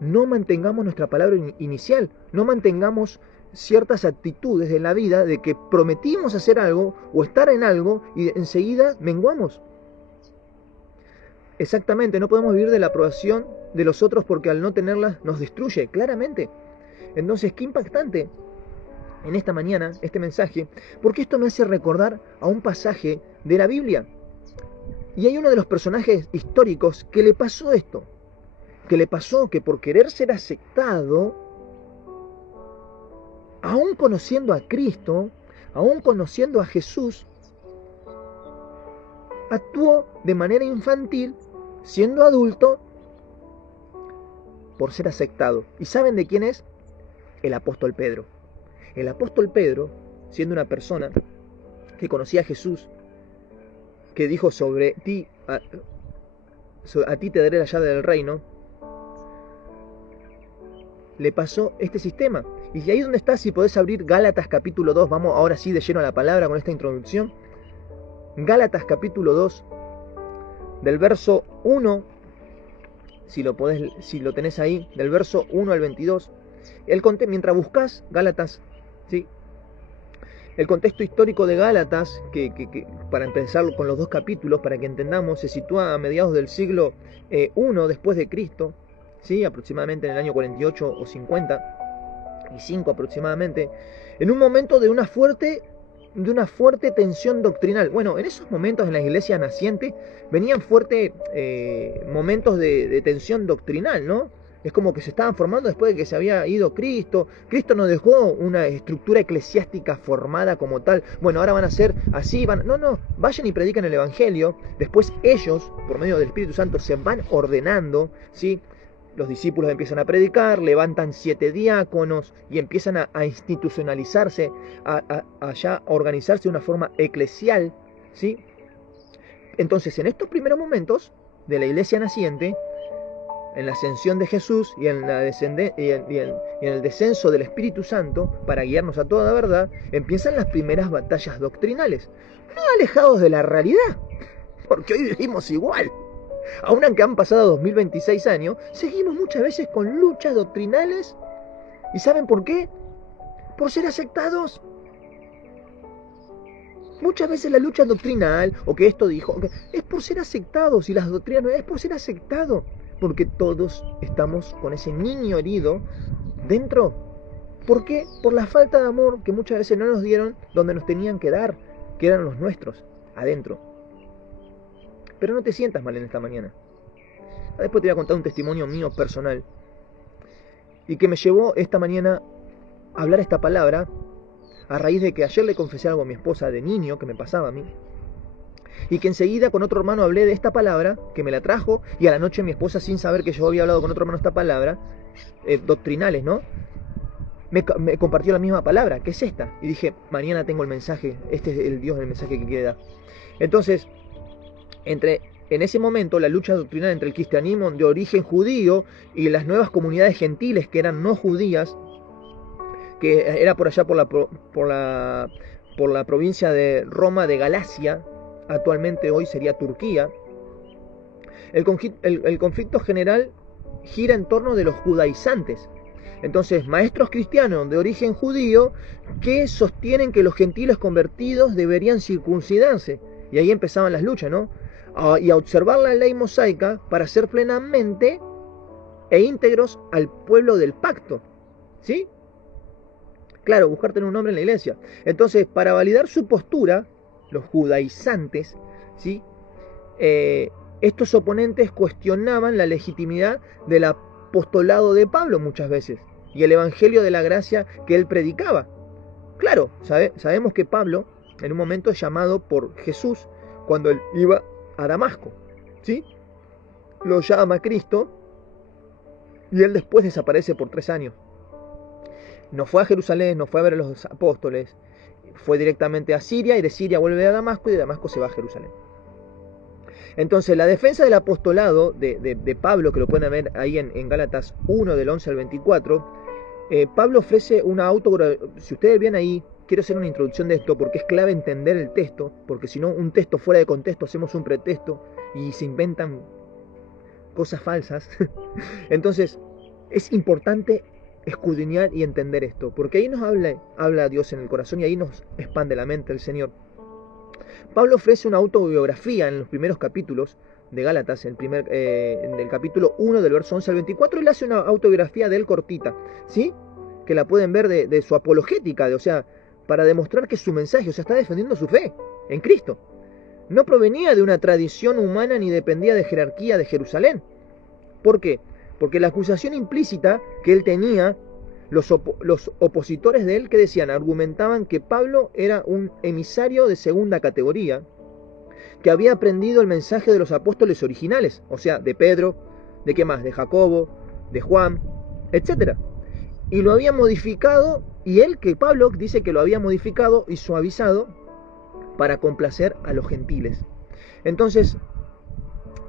no mantengamos nuestra palabra inicial, no mantengamos ciertas actitudes de la vida de que prometimos hacer algo o estar en algo y enseguida menguamos. Exactamente, no podemos vivir de la aprobación de los otros porque al no tenerla nos destruye, claramente. Entonces, qué impactante en esta mañana este mensaje, porque esto me hace recordar a un pasaje de la Biblia. Y hay uno de los personajes históricos que le pasó esto, que por querer ser aceptado, aún conociendo a Cristo, aún conociendo a Jesús, actuó de manera infantil, siendo adulto, por ser aceptado. ¿Y saben de quién es? El apóstol Pedro. El apóstol Pedro, siendo una persona que conocía a Jesús, que dijo sobre ti, a ti te daré la llave del reino, le pasó este sistema. Y ahí donde estás, si podés abrir Gálatas capítulo 2, vamos ahora sí de lleno a la palabra con esta introducción. Gálatas capítulo 2, del verso 1, si lo tenés ahí, del verso 1 al 22. Mientras buscas Gálatas, ¿sí? El contexto histórico de Gálatas, que para empezar con los dos capítulos, para que entendamos, se sitúa a mediados del siglo I después de Cristo, ¿sí? Aproximadamente en el año 48 o 55 aproximadamente, en un momento de una fuerte tensión doctrinal. Bueno, en esos momentos en la iglesia naciente venían fuertes momentos de tensión doctrinal, ¿no? Es como que se estaban formando después de que se había ido Cristo. Cristo nos dejó una estructura eclesiástica formada como tal. Bueno, ahora van a ser así. No, vayan y predican el Evangelio. Después ellos, por medio del Espíritu Santo, se van ordenando, ¿sí? Los discípulos empiezan a predicar, levantan 7 diáconos y empiezan a institucionalizarse, a ya organizarse de una forma eclesial, ¿sí? Entonces, en estos primeros momentos de la iglesia naciente, en la ascensión de Jesús y en el descenso del Espíritu Santo para guiarnos a toda la verdad, empiezan las primeras batallas doctrinales, no alejados de la realidad, porque hoy vivimos igual. Aun aunque han pasado 2026 años, seguimos muchas veces con luchas doctrinales. ¿Y saben por qué? Por ser aceptados. Muchas veces la lucha doctrinal, o que esto dijo, es por ser aceptados, y las doctrinas no es por ser aceptado. Porque todos estamos con ese niño herido dentro. ¿Por qué? Por la falta de amor que muchas veces no nos dieron donde nos tenían que dar, que eran los nuestros, adentro. Pero no te sientas mal en esta mañana. Después te voy a contar un testimonio mío personal y que me llevó esta mañana a hablar esta palabra a raíz de que ayer le confesé algo a mi esposa de niño que me pasaba a mí, y que enseguida con otro hermano hablé de esta palabra, que me la trajo, y a la noche mi esposa, sin saber que yo había hablado con otro hermano esta palabra, doctrinales, ¿no? Me compartió la misma palabra, que es esta. Y dije, mañana tengo el mensaje, este es el Dios del mensaje que quiere dar. Entonces, En ese momento, la lucha doctrinal entre el cristianismo de origen judío y las nuevas comunidades gentiles que eran no judías, que era por allá por la provincia de Roma de Galacia, actualmente hoy sería Turquía, el conflicto general gira en torno de los judaizantes. Entonces, maestros cristianos de origen judío que sostienen que los gentiles convertidos deberían circuncidarse. Y ahí empezaban las luchas, ¿no? Y a observar la ley mosaica para ser plenamente e íntegros al pueblo del pacto. ¿Sí? Claro, buscar tener un nombre en la iglesia. Entonces, para validar su postura, los judaizantes, ¿sí? Estos oponentes cuestionaban la legitimidad del apostolado de Pablo muchas veces y el evangelio de la gracia que él predicaba. Claro, sabemos que Pablo en un momento es llamado por Jesús cuando él iba a Damasco, ¿sí? Lo llama Cristo y él después desaparece por 3 años. No fue a Jerusalén, no fue a ver a los apóstoles, fue directamente a Siria y de Siria vuelve a Damasco y de Damasco se va a Jerusalén. Entonces, la defensa del apostolado de Pablo, que lo pueden ver ahí en Gálatas 1, del 11 al 24, Pablo ofrece una autografía. Si ustedes ven ahí, quiero hacer una introducción de esto porque es clave entender el texto, porque si no, un texto fuera de contexto, hacemos un pretexto y se inventan cosas falsas. Entonces, es importante escudriñar y entender esto, porque ahí nos habla Dios en el corazón y ahí nos expande la mente el Señor. Pablo ofrece una autobiografía en los primeros capítulos de Gálatas, en el capítulo 1 del verso 11 al 24, él hace una autobiografía de él cortita, ¿sí? Que la pueden ver de su apologética, o sea, para demostrar que su mensaje, o sea, está defendiendo su fe en Cristo. No provenía de una tradición humana ni dependía de jerarquía de Jerusalén. ¿Por qué? Porque la acusación implícita que él tenía, los opositores de él, que decían, argumentaban que Pablo era un emisario de segunda categoría, que había aprendido el mensaje de los apóstoles originales, o sea, de Pedro, ¿de qué más? De Jacobo, de Juan, etc. Y lo había modificado, y Pablo dice que lo había modificado y suavizado para complacer a los gentiles. Entonces,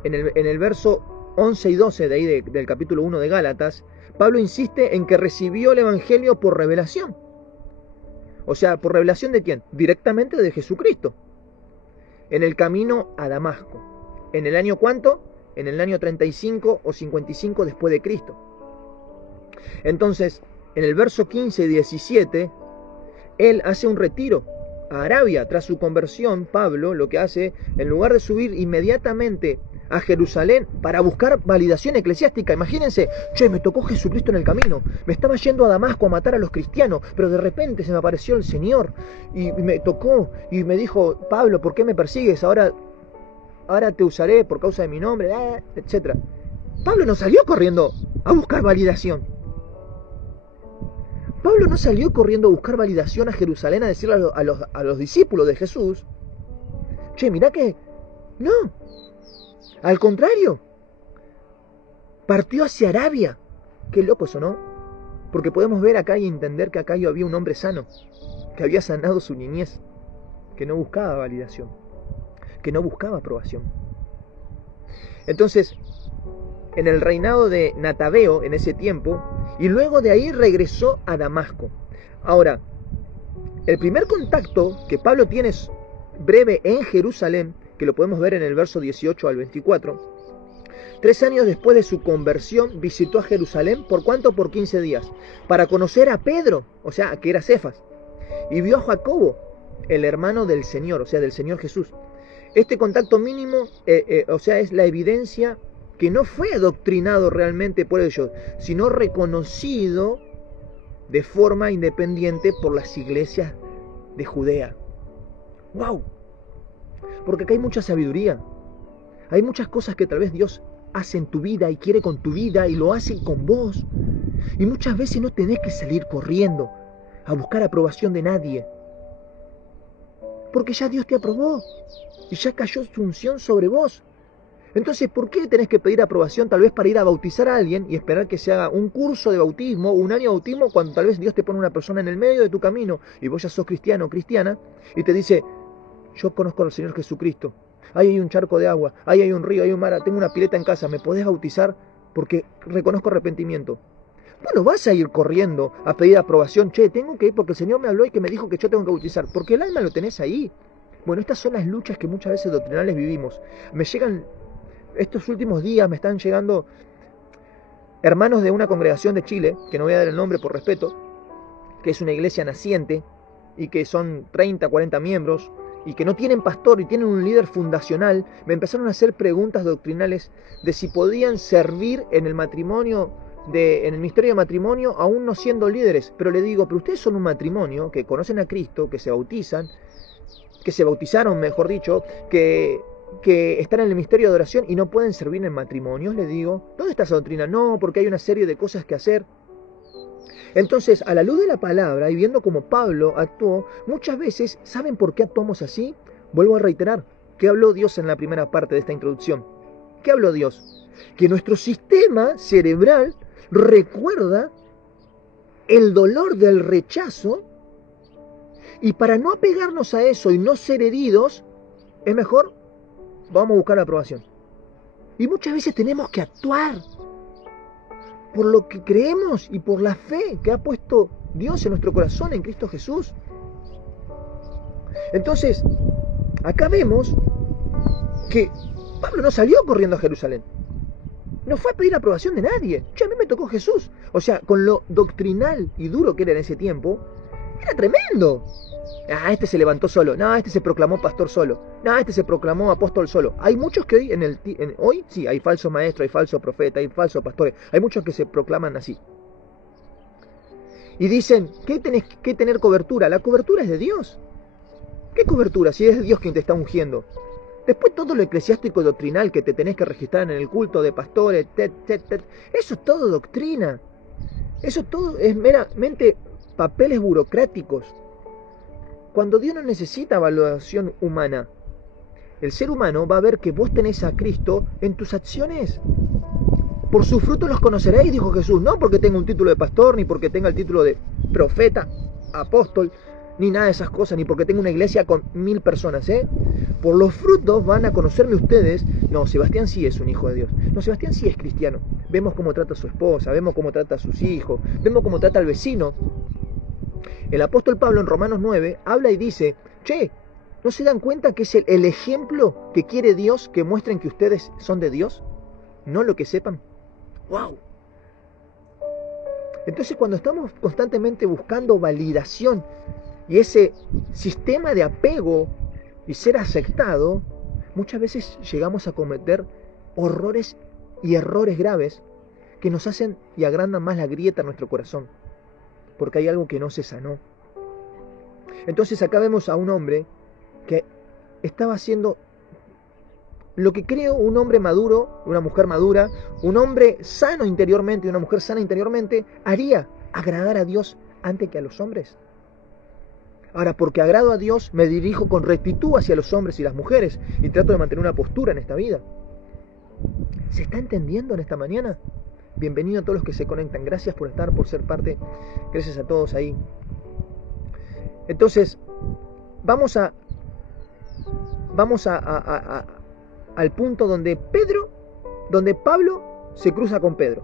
en el verso 11 y 12 de ahí del capítulo 1 de Gálatas, Pablo insiste en que recibió el evangelio por revelación. O sea, ¿por revelación de quién? Directamente de Jesucristo. En el camino a Damasco. ¿En el año cuánto? En el año 35 o 55 después de Cristo. Entonces, en el verso 15 y 17, él hace un retiro a Arabia. Tras su conversión, Pablo lo que hace, en lugar de subir inmediatamente a Jerusalén para buscar validación eclesiástica, imagínense, me tocó Jesucristo en el camino, me estaba yendo a Damasco a matar a los cristianos, pero de repente se me apareció el Señor y me tocó y me dijo, Pablo, ¿por qué me persigues? Ahora te usaré por causa de mi nombre, etc. Pablo no salió corriendo a buscar validación. Pablo no salió corriendo a buscar validación a Jerusalén a decirle a los discípulos de Jesús, mirá que no. Al contrario, partió hacia Arabia. Qué loco eso, ¿no? Porque podemos ver acá y entender que acá había un hombre sano, que había sanado su niñez, que no buscaba validación, que no buscaba aprobación. Entonces, en el reinado de Natabeo, en ese tiempo, y luego de ahí regresó a Damasco. Ahora, el primer contacto que Pablo tiene breve en Jerusalén, que lo podemos ver en el verso 18 al 24, 3 años después de su conversión visitó a Jerusalén, ¿por cuánto? Por 15 días, para conocer a Pedro, o sea, que era Cefas, y vio a Jacobo, el hermano del Señor, o sea, del Señor Jesús. Este contacto mínimo, o sea, es la evidencia que no fue adoctrinado realmente por ellos, sino reconocido de forma independiente por las iglesias de Judea. ¡Wow! Porque acá hay mucha sabiduría. Hay muchas cosas que tal vez Dios hace en tu vida y quiere con tu vida y lo hace con vos. Y muchas veces no tenés que salir corriendo a buscar aprobación de nadie. Porque ya Dios te aprobó y ya cayó su unción sobre vos. Entonces, ¿por qué tenés que pedir aprobación tal vez para ir a bautizar a alguien y esperar que se haga un curso de bautismo, un año de bautismo, cuando tal vez Dios te pone una persona en el medio de tu camino y vos ya sos cristiano o cristiana y te dice, yo conozco al Señor Jesucristo, ahí hay un charco de agua, ahí hay un río, hay un mar, tengo una pileta en casa, ¿me podés bautizar? Porque reconozco arrepentimiento. Bueno, vas a ir corriendo a pedir aprobación, che, tengo que ir porque el Señor me habló y que me dijo que yo tengo que bautizar, porque el alma lo tenés ahí. Bueno, estas son las luchas que muchas veces doctrinales vivimos. Me llegan, estos últimos días me están llegando hermanos de una congregación de Chile, que no voy a dar el nombre por respeto, que es una iglesia naciente y que son 30, 40 miembros y que no tienen pastor y tienen un líder fundacional. Me empezaron a hacer preguntas doctrinales de si podían servir en el matrimonio, en el ministerio de matrimonio, aún no siendo líderes. Pero le digo, pero ustedes son un matrimonio que conocen a Cristo, que se bautizan, que se bautizaron, mejor dicho, que están en el ministerio de oración y no pueden servir en matrimonios. Le digo, ¿dónde está esa doctrina? No, porque hay una serie de cosas que hacer. Entonces, a la luz de la palabra y viendo cómo Pablo actuó, muchas veces, ¿saben por qué actuamos así? Vuelvo a reiterar, ¿qué habló Dios en la primera parte de esta introducción? ¿Qué habló Dios? Que nuestro sistema cerebral recuerda el dolor del rechazo, y para no apegarnos a eso y no ser heridos, es mejor, vamos a buscar la aprobación. Y muchas veces tenemos que actuar por lo que creemos y por la fe que ha puesto Dios en nuestro corazón en Cristo Jesús. Entonces, acá vemos que Pablo no salió corriendo a Jerusalén. No fue a pedir aprobación de nadie. A mí me tocó Jesús. O sea, con lo doctrinal y duro que era en ese tiempo, era tremendo. Este se levantó solo. No, este se proclamó pastor solo. No, este se proclamó apóstol solo. Hay muchos que hoy sí, hay falsos maestros, hay falsos profetas, hay falsos pastores. Hay muchos que se proclaman así. Y dicen, ¿qué tenés que tener cobertura? La cobertura es de Dios. ¿Qué cobertura? Si es Dios quien te está ungiendo. Después todo lo eclesiástico doctrinal que te tenés que registrar en el culto de pastores, eso es todo doctrina. Eso todo es meramente papeles burocráticos. Cuando Dios no necesita valoración humana, el ser humano va a ver que vos tenés a Cristo en tus acciones. Por sus frutos los conoceréis, dijo Jesús. No porque tenga un título de pastor, ni porque tenga el título de profeta, apóstol, ni nada de esas cosas, ni porque tenga una iglesia con 1000 personas, Por los frutos van a conocerme ustedes. No, Sebastián sí es un hijo de Dios. No, Sebastián sí es cristiano. Vemos cómo trata a su esposa, vemos cómo trata a sus hijos, vemos cómo trata al vecino. El apóstol Pablo en Romanos 9 habla y dice, che, ¿no se dan cuenta que es el ejemplo que quiere Dios que muestren que ustedes son de Dios? No lo que sepan. ¡Wow! Entonces cuando estamos constantemente buscando validación y ese sistema de apego y ser aceptado, muchas veces llegamos a cometer horrores y errores graves que nos hacen y agrandan más la grieta en nuestro corazón, porque hay algo que no se sanó. Entonces acá vemos a un hombre que estaba haciendo lo que creo un hombre maduro, una mujer madura, un hombre sano interiormente y una mujer sana interiormente haría: agradar a Dios antes que a los hombres. Ahora, porque agrado a Dios, me dirijo con rectitud hacia los hombres y las mujeres y trato de mantener una postura en esta vida. ¿Se está entendiendo en esta mañana? Bienvenido a todos los que se conectan. Gracias por estar, por ser parte. Gracias a todos ahí. Entonces, vamos al punto donde Pablo se cruza con Pedro.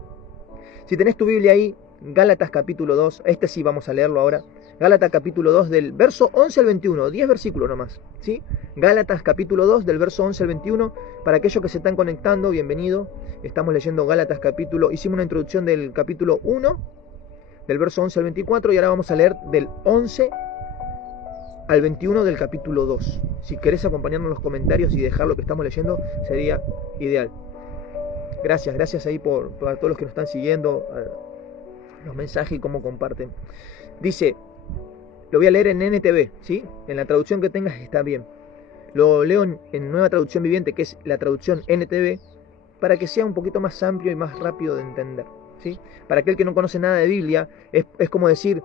Si tenés tu Biblia ahí, Gálatas capítulo 2, este sí vamos a leerlo ahora. Gálatas capítulo 2 del verso 11 al 21, 10 versículos nomás, ¿sí? Gálatas capítulo 2 del verso 11 al 21, para aquellos que se están conectando, bienvenido. Estamos leyendo Gálatas capítulo, hicimos una introducción del capítulo 1, del verso 11 al 24, y ahora vamos a leer del 11 al 21 del capítulo 2. Si querés acompañarnos en los comentarios y dejar lo que estamos leyendo, sería ideal. Gracias ahí por todos los que nos están siguiendo, los mensajes y cómo comparten. Dice, lo voy a leer en NTV, ¿sí? En la traducción que tengas está bien. Lo leo en Nueva Traducción Viviente, que es la traducción NTV, para que sea un poquito más amplio y más rápido de entender, ¿sí? Para aquel que no conoce nada de Biblia, es como decir,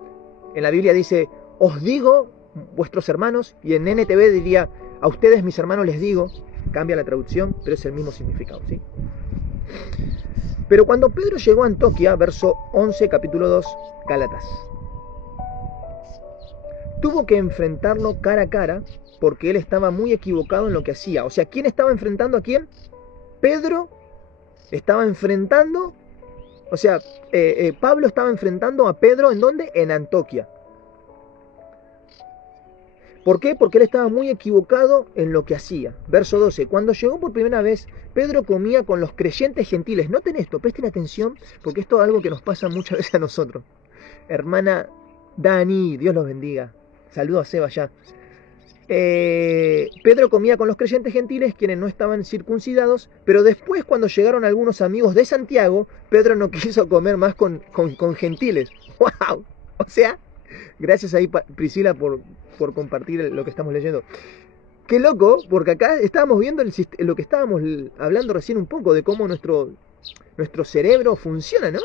en la Biblia dice, os digo, vuestros hermanos, y en NTV diría, a ustedes mis hermanos les digo. Cambia la traducción, pero es el mismo significado, ¿sí? Pero cuando Pedro llegó a Antioquía, verso 11, capítulo 2, Gálatas, tuvo que enfrentarlo cara a cara porque él estaba muy equivocado en lo que hacía. O sea, ¿quién estaba enfrentando a quién? Pedro estaba enfrentando, o sea, Pablo estaba enfrentando a Pedro, ¿en dónde? En Antioquía. ¿Por qué? Porque él estaba muy equivocado en lo que hacía. Verso 12. Cuando llegó por primera vez, Pedro comía con los creyentes gentiles. Noten esto, presten atención, porque esto es algo que nos pasa muchas veces a nosotros. Hermana Dani, Dios los bendiga. Saludos a Seba ya. Pedro comía con los creyentes gentiles, quienes no estaban circuncidados, pero después, cuando llegaron algunos amigos de Santiago, Pedro no quiso comer más con gentiles. ¡Wow! O sea, gracias ahí Priscila por compartir lo que estamos leyendo. Qué loco, porque acá estábamos viendo lo que estábamos hablando recién un poco, de cómo nuestro cerebro funciona, ¿no?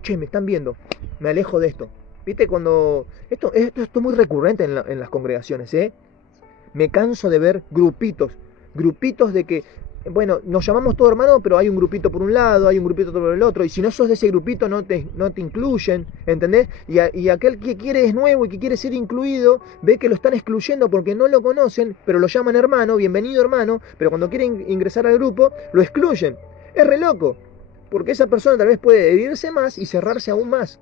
Che, me están viendo, me alejo de esto. ¿Viste? Cuando... Esto es muy recurrente en las congregaciones, ¿eh? Me canso de ver grupitos de que, bueno, nos llamamos todos hermanos, pero hay un grupito por un lado, hay un grupito por el otro, y si no sos de ese grupito no te incluyen, ¿entendés? Y aquel que quiere es nuevo y que quiere ser incluido, ve que lo están excluyendo porque no lo conocen, pero lo llaman hermano, bienvenido hermano, pero cuando quieren ingresar al grupo, lo excluyen. Es re loco, porque esa persona tal vez puede herirse más y cerrarse aún más.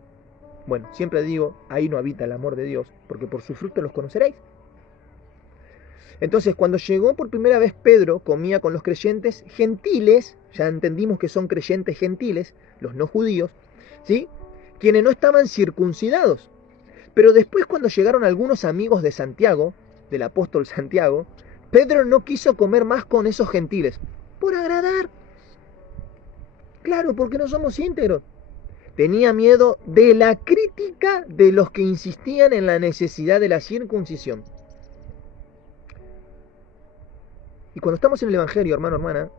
Bueno, siempre digo, ahí no habita el amor de Dios, porque por sus frutos los conoceréis. Entonces, cuando llegó por primera vez Pedro, comía con los creyentes gentiles, ya entendimos que son creyentes gentiles, los no judíos, ¿sí? Quienes no estaban circuncidados. Pero después, cuando llegaron algunos amigos de Santiago, del apóstol Santiago, Pedro no quiso comer más con esos gentiles, por agradar. Claro, porque no somos íntegros. Tenía miedo de la crítica de los que insistían en la necesidad de la circuncisión. Y cuando estamos en el Evangelio, hermano, hermana,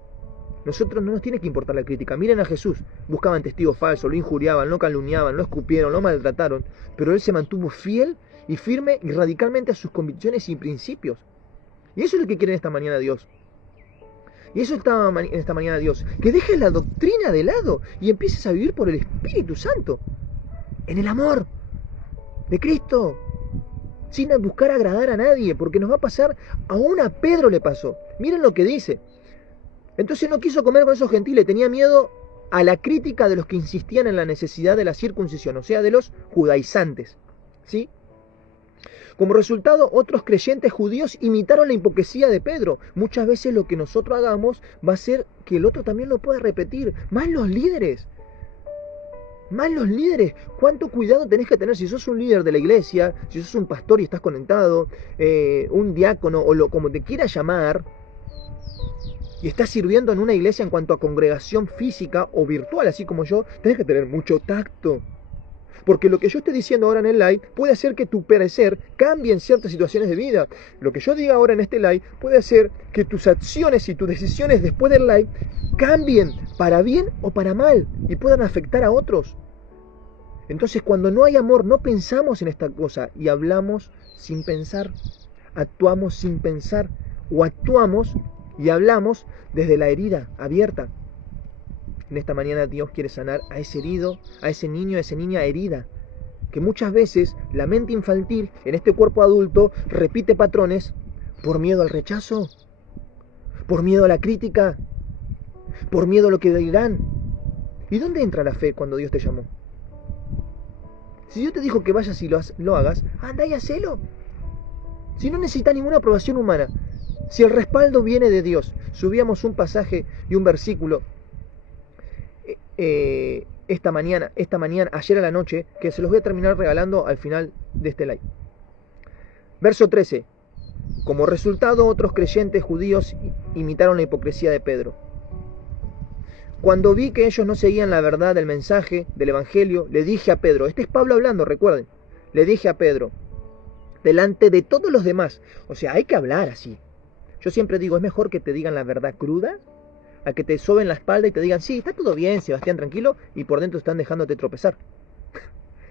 nosotros no nos tiene que importar la crítica. Miren a Jesús, buscaban testigos falsos, lo injuriaban, lo calumniaban, lo escupieron, lo maltrataron, pero él se mantuvo fiel y firme y radicalmente a sus convicciones y principios. Y eso es lo que quiere en esta mañana Dios. Y eso está en esta mañana Dios, que dejes la doctrina de lado y empieces a vivir por el Espíritu Santo, en el amor de Cristo, sin buscar agradar a nadie, porque nos va a pasar, aún a Pedro le pasó. Miren lo que dice. Entonces no quiso comer con esos gentiles, tenía miedo a la crítica de los que insistían en la necesidad de la circuncisión, o sea, de los judaizantes, ¿sí? Como resultado, otros creyentes judíos imitaron la hipocresía de Pedro. Muchas veces lo que nosotros hagamos va a ser que el otro también lo pueda repetir. Más los líderes. ¿Cuánto cuidado tenés que tener si sos un líder de la iglesia, si sos un pastor y estás conectado, un diácono o como te quieras llamar, y estás sirviendo en una iglesia en cuanto a congregación física o virtual, así como yo, tenés que tener mucho tacto. Porque lo que yo esté diciendo ahora en el live puede hacer que tu parecer cambie en ciertas situaciones de vida. Lo que yo diga ahora en este live puede hacer que tus acciones y tus decisiones después del live cambien para bien o para mal y puedan afectar a otros. Entonces, cuando no hay amor, no pensamos en esta cosa y hablamos sin pensar, actuamos sin pensar o actuamos y hablamos desde la herida abierta. En esta mañana Dios quiere sanar a ese herido, a ese niño, a esa niña herida, que muchas veces la mente infantil en este cuerpo adulto repite patrones por miedo al rechazo, por miedo a la crítica, por miedo a lo que dirán. ¿Y dónde entra la fe cuando Dios te llamó? Si Dios te dijo que vayas y lo hagas, anda y hacelo. Si no necesitas ninguna aprobación humana, si el respaldo viene de Dios. Subíamos un pasaje y un versículo esta mañana, ayer a la noche, que se los voy a terminar regalando al final de este live. Verso 13. Como resultado, otros creyentes judíos imitaron la hipocresía de Pedro. Cuando vi que ellos no seguían la verdad del mensaje del Evangelio, le dije a Pedro, este es Pablo hablando, recuerden, le dije a Pedro, delante de todos los demás, o sea, hay que hablar así. Yo siempre digo, es mejor que te digan la verdad cruda, a que te soben la espalda y te digan, sí, está todo bien, Sebastián, tranquilo, y por dentro están dejándote tropezar.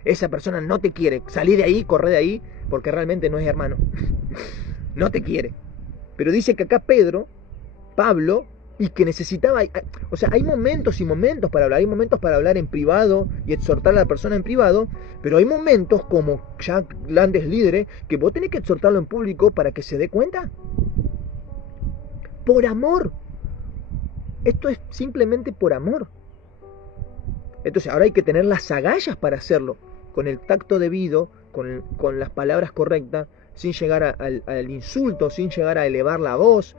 Esa persona no te quiere, salí de ahí, corre de ahí, porque realmente no es hermano. No te quiere. Pero dice que acá Pablo, y que necesitaba, o sea, hay momentos y momentos para hablar, hay momentos para hablar en privado y exhortar a la persona en privado, pero hay momentos como ya grandes líderes que vos tenés que exhortarlo en público para que se dé cuenta. Por amor. Esto es simplemente por amor. Entonces ahora hay que tener las agallas para hacerlo, con el tacto debido, con las palabras correctas, sin llegar al insulto, sin llegar a elevar la voz,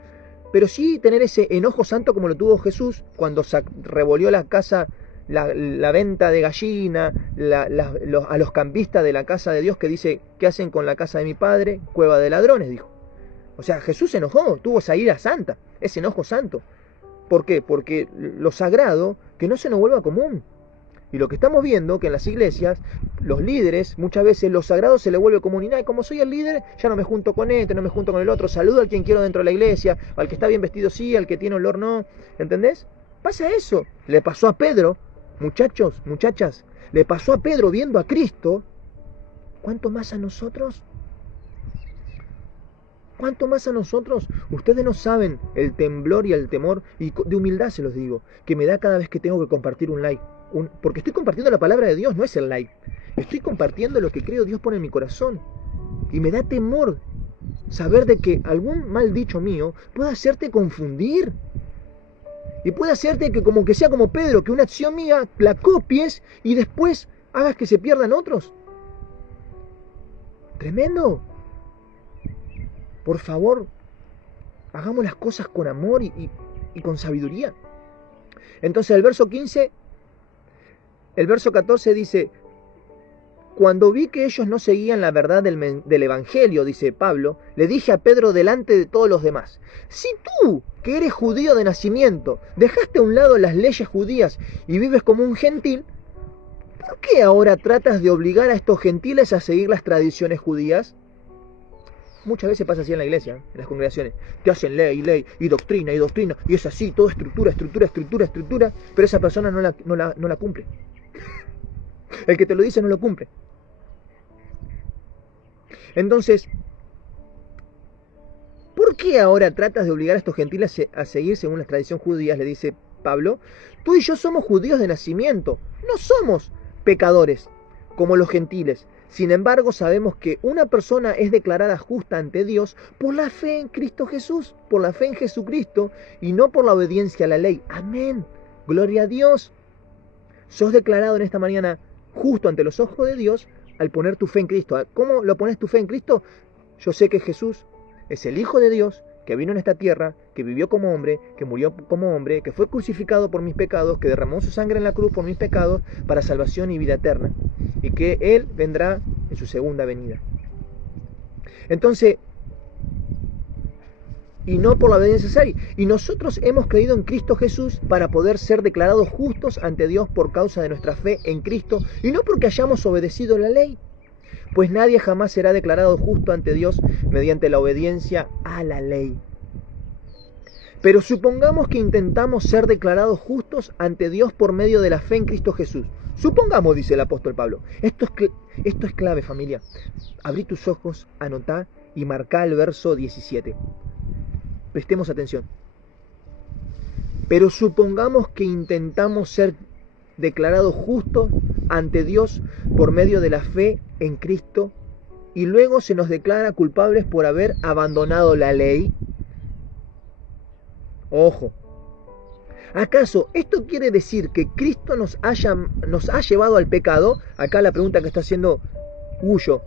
pero sí tener ese enojo santo como lo tuvo Jesús cuando revolvió la casa, la venta de gallina, a los campistas de la casa de Dios que dice, ¿qué hacen con la casa de mi padre? Cueva de ladrones, dijo. O sea, Jesús se enojó, tuvo esa ira santa, ese enojo santo. ¿Por qué? Porque lo sagrado, que no se nos vuelva común. Y lo que estamos viendo, que en las iglesias, los líderes, muchas veces lo sagrado se le vuelve común. Y como soy el líder, ya no me junto con este, no me junto con el otro. Saludo al quien quiero dentro de la iglesia, al que está bien vestido sí, al que tiene olor no. ¿Entendés? Pasa eso. Le pasó a Pedro, muchachos, muchachas, le pasó a Pedro viendo a Cristo. ¿Cuánto más a nosotros? ¿Cuánto más a nosotros? Ustedes no saben el temblor y el temor, y de humildad se los digo, que me da cada vez que tengo que compartir un like. Porque estoy compartiendo la palabra de Dios, no es el like. Estoy compartiendo lo que creo Dios pone en mi corazón. Y me da temor saber de que algún mal dicho mío puede hacerte confundir. Y puede hacerte que como que sea como Pedro, que una acción mía la copies y después hagas que se pierdan otros. Tremendo. Por favor, hagamos las cosas con amor y con sabiduría. Entonces el verso 15... El verso 14 dice, cuando vi que ellos no seguían la verdad del Evangelio, dice Pablo, le dije a Pedro delante de todos los demás, si tú, que eres judío de nacimiento, dejaste a un lado las leyes judías y vives como un gentil, ¿por qué ahora tratas de obligar a estos gentiles a seguir las tradiciones judías? Muchas veces pasa así en la iglesia, en las congregaciones. Te hacen ley, y doctrina, y es así, todo estructura, pero esa persona no la cumple. El que te lo dice no lo cumple. Entonces, ¿por qué ahora tratas de obligar a estos gentiles a seguir según las tradiciones judías? Le dice Pablo. Tú y yo somos judíos de nacimiento, no somos pecadores como los gentiles. Sin embargo, sabemos que una persona es declarada justa ante Dios por la fe en Cristo Jesús, por la fe en Jesucristo y no por la obediencia a la ley. Amén. Gloria a Dios. Sos declarado en esta mañana justo ante los ojos de Dios al poner tu fe en Cristo. ¿Cómo lo pones tu fe en Cristo? Yo sé que Jesús es el Hijo de Dios que vino en esta tierra, que vivió como hombre, que murió como hombre, que fue crucificado por mis pecados, que derramó su sangre en la cruz por mis pecados para salvación y vida eterna. Y que Él vendrá en su segunda venida. Entonces, y no por la obediencia necesaria. Y nosotros hemos creído en Cristo Jesús para poder ser declarados justos ante Dios por causa de nuestra fe en Cristo y no porque hayamos obedecido la ley. Pues nadie jamás será declarado justo ante Dios mediante la obediencia a la ley. Pero supongamos que intentamos ser declarados justos ante Dios por medio de la fe en Cristo Jesús. Supongamos, dice el apóstol Pablo. Esto es clave, familia. Abrí tus ojos, anotá y marcá el verso 17. Prestemos atención. Pero supongamos que intentamos ser declarados justos ante Dios por medio de la fe en Cristo y luego se nos declara culpables por haber abandonado la ley. Ojo. ¿Acaso esto quiere decir que Cristo nos ha llevado al pecado? Acá la pregunta que está haciendo Gullo.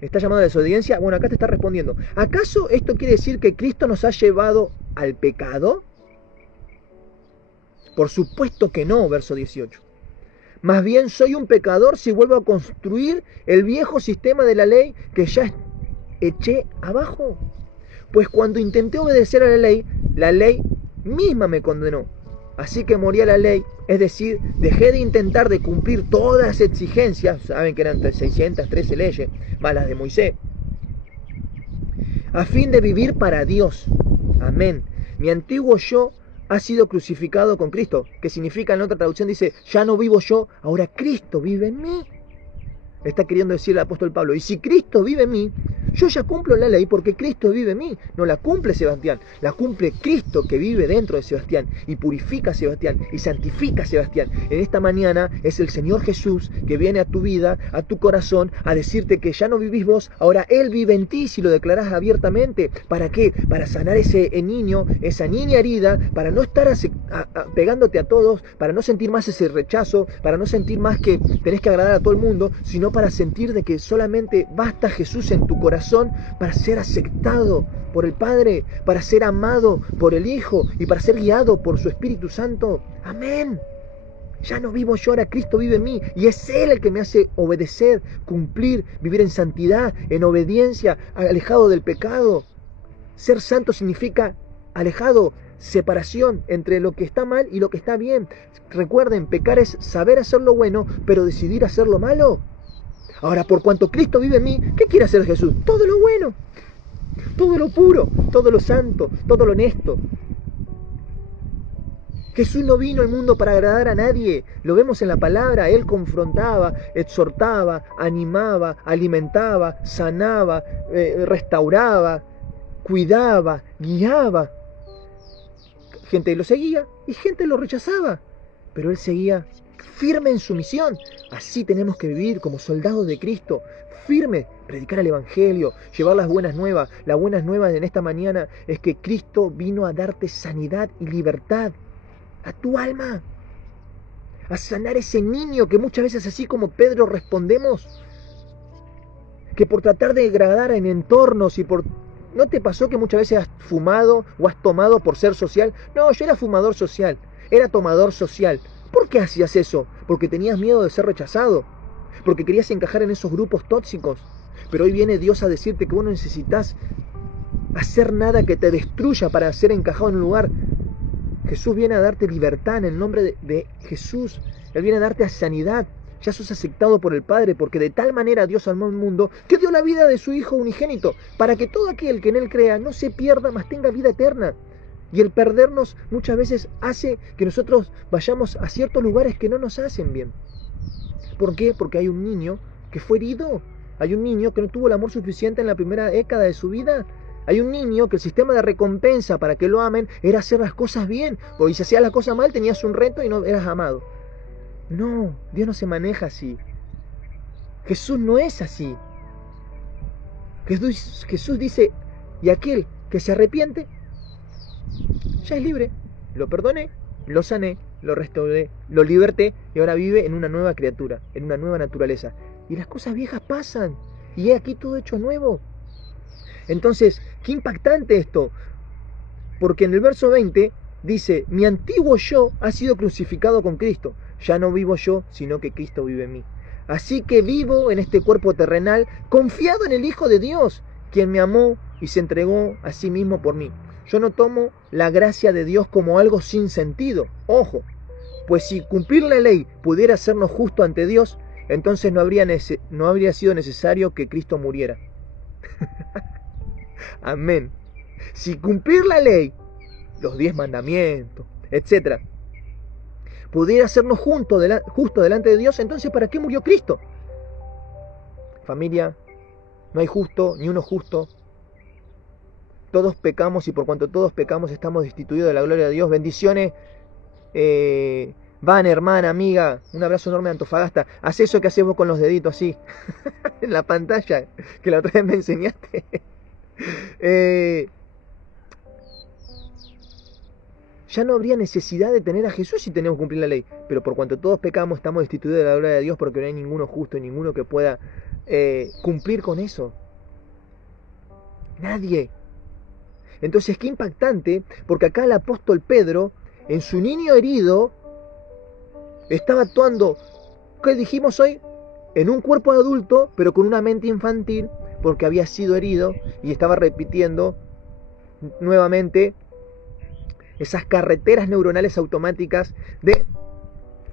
¿Está llamado a la desobediencia? Bueno, acá te está respondiendo. ¿Acaso esto quiere decir que Cristo nos ha llevado al pecado? Por supuesto que no, verso 18. Más bien soy un pecador si vuelvo a construir el viejo sistema de la ley que ya eché abajo. Pues cuando intenté obedecer a la ley misma me condenó. Así que morí a la ley, es decir, dejé de intentar de cumplir todas las exigencias, saben que eran 613 leyes, más las de Moisés, a fin de vivir para Dios. Amén. Mi antiguo yo ha sido crucificado con Cristo, que significa en otra traducción dice, ya no vivo yo, ahora Cristo vive en mí. está queriendo decir el apóstol Pablo. Y si Cristo vive en mí, yo ya cumplo la ley porque Cristo vive en mí. No la cumple Sebastián, la cumple Cristo que vive dentro de Sebastián y purifica a Sebastián y santifica a Sebastián. En esta mañana es el Señor Jesús que viene a tu vida, a tu corazón, a decirte que ya no vivís vos, ahora Él vive en ti si lo declarás abiertamente. ¿Para qué? Para sanar ese niño, esa niña herida, para no estar pegándote a todos, para no sentir más ese rechazo, para no sentir más que tenés que agradar a todo el mundo, sino para sentir de que solamente basta Jesús en tu corazón para ser aceptado por el Padre, para ser amado por el Hijo y para ser guiado por su Espíritu Santo. Amén. Ya no vivo yo, ahora Cristo vive en mí y es Él el que me hace obedecer, cumplir, vivir en santidad, en obediencia, alejado del pecado. Ser santo significa alejado, separación entre lo que está mal y lo que está bien. Recuerden, pecar es saber hacer lo bueno, pero decidir hacer lo malo. Ahora, por cuanto Cristo vive en mí, ¿qué quiere hacer Jesús? Todo lo bueno, todo lo puro, todo lo santo, todo lo honesto. Jesús no vino al mundo para agradar a nadie. Lo vemos en la palabra. Él confrontaba, exhortaba, animaba, alimentaba, sanaba, restauraba, cuidaba, guiaba. Gente lo seguía y gente lo rechazaba. Pero Él seguía firme en su misión. Así tenemos que vivir como soldados de Cristo. Firme, predicar el Evangelio, llevar las buenas nuevas. Las buenas nuevas en esta mañana es que Cristo vino a darte sanidad y libertad a tu alma, a sanar ese niño que muchas veces, así como Pedro, respondemos que por tratar de agradar en entornos y por... ¿No te pasó que muchas veces has fumado o has tomado por ser social? No, yo era fumador social, era tomador social. ¿Por qué hacías eso? Porque tenías miedo de ser rechazado, porque querías encajar en esos grupos tóxicos. Pero hoy viene Dios a decirte que vos no necesitas hacer nada que te destruya para ser encajado en un lugar. Jesús viene a darte libertad en el nombre de Jesús. Él viene a darte sanidad. Ya sos aceptado por el Padre, porque de tal manera Dios amó al mundo que dio la vida de su Hijo unigénito, para que todo aquel que en Él crea no se pierda, mas tenga vida eterna. Y el perdernos muchas veces hace que nosotros vayamos a ciertos lugares que no nos hacen bien. ¿Por qué? Porque hay un niño que fue herido. Hay un niño que no tuvo el amor suficiente en la primera década de su vida. Hay un niño que el sistema de recompensa para que lo amen era hacer las cosas bien. Porque si hacías las cosas mal tenías un reto y no eras amado. No, Dios no se maneja así. Jesús no es así. Jesús dice, y aquel que se arrepiente, ya es libre. Lo perdoné, lo sané, lo restauré, lo liberté y ahora vive en una nueva criatura, en una nueva naturaleza. Y las cosas viejas pasan y he aquí todo hecho nuevo. Entonces, qué impactante esto, porque en el verso 20 dice, mi antiguo yo ha sido crucificado con Cristo, ya no vivo yo, sino que Cristo vive en mí. Así que vivo en este cuerpo terrenal, confiado en el Hijo de Dios, quien me amó y se entregó a sí mismo por mí. Yo no tomo la gracia de Dios como algo sin sentido, ojo, pues si cumplir la ley pudiera hacernos justos ante Dios, entonces no habría sido necesario que Cristo muriera. Amén. Si cumplir la ley, los 10 mandamientos, etc., pudiera hacernos justo delante de Dios, entonces ¿para qué murió Cristo? Familia, no hay justo, ni uno justo. Todos pecamos y por cuanto todos pecamos estamos destituidos de la gloria de Dios. Bendiciones. Van, hermana, amiga, un abrazo enorme de Antofagasta. Haz eso que haces vos con los deditos así, en la pantalla, que la otra vez me enseñaste. Ya no habría necesidad de tener a Jesús si tenemos que cumplir la ley. Pero por cuanto todos pecamos, estamos destituidos de la gloria de Dios porque no hay ninguno justo y ninguno que pueda cumplir con eso. Nadie. Entonces, qué impactante, porque acá el apóstol Pedro, en su niño herido, estaba actuando, ¿qué dijimos hoy? En un cuerpo adulto, pero con una mente infantil, porque había sido herido y estaba repitiendo nuevamente esas carreteras neuronales automáticas de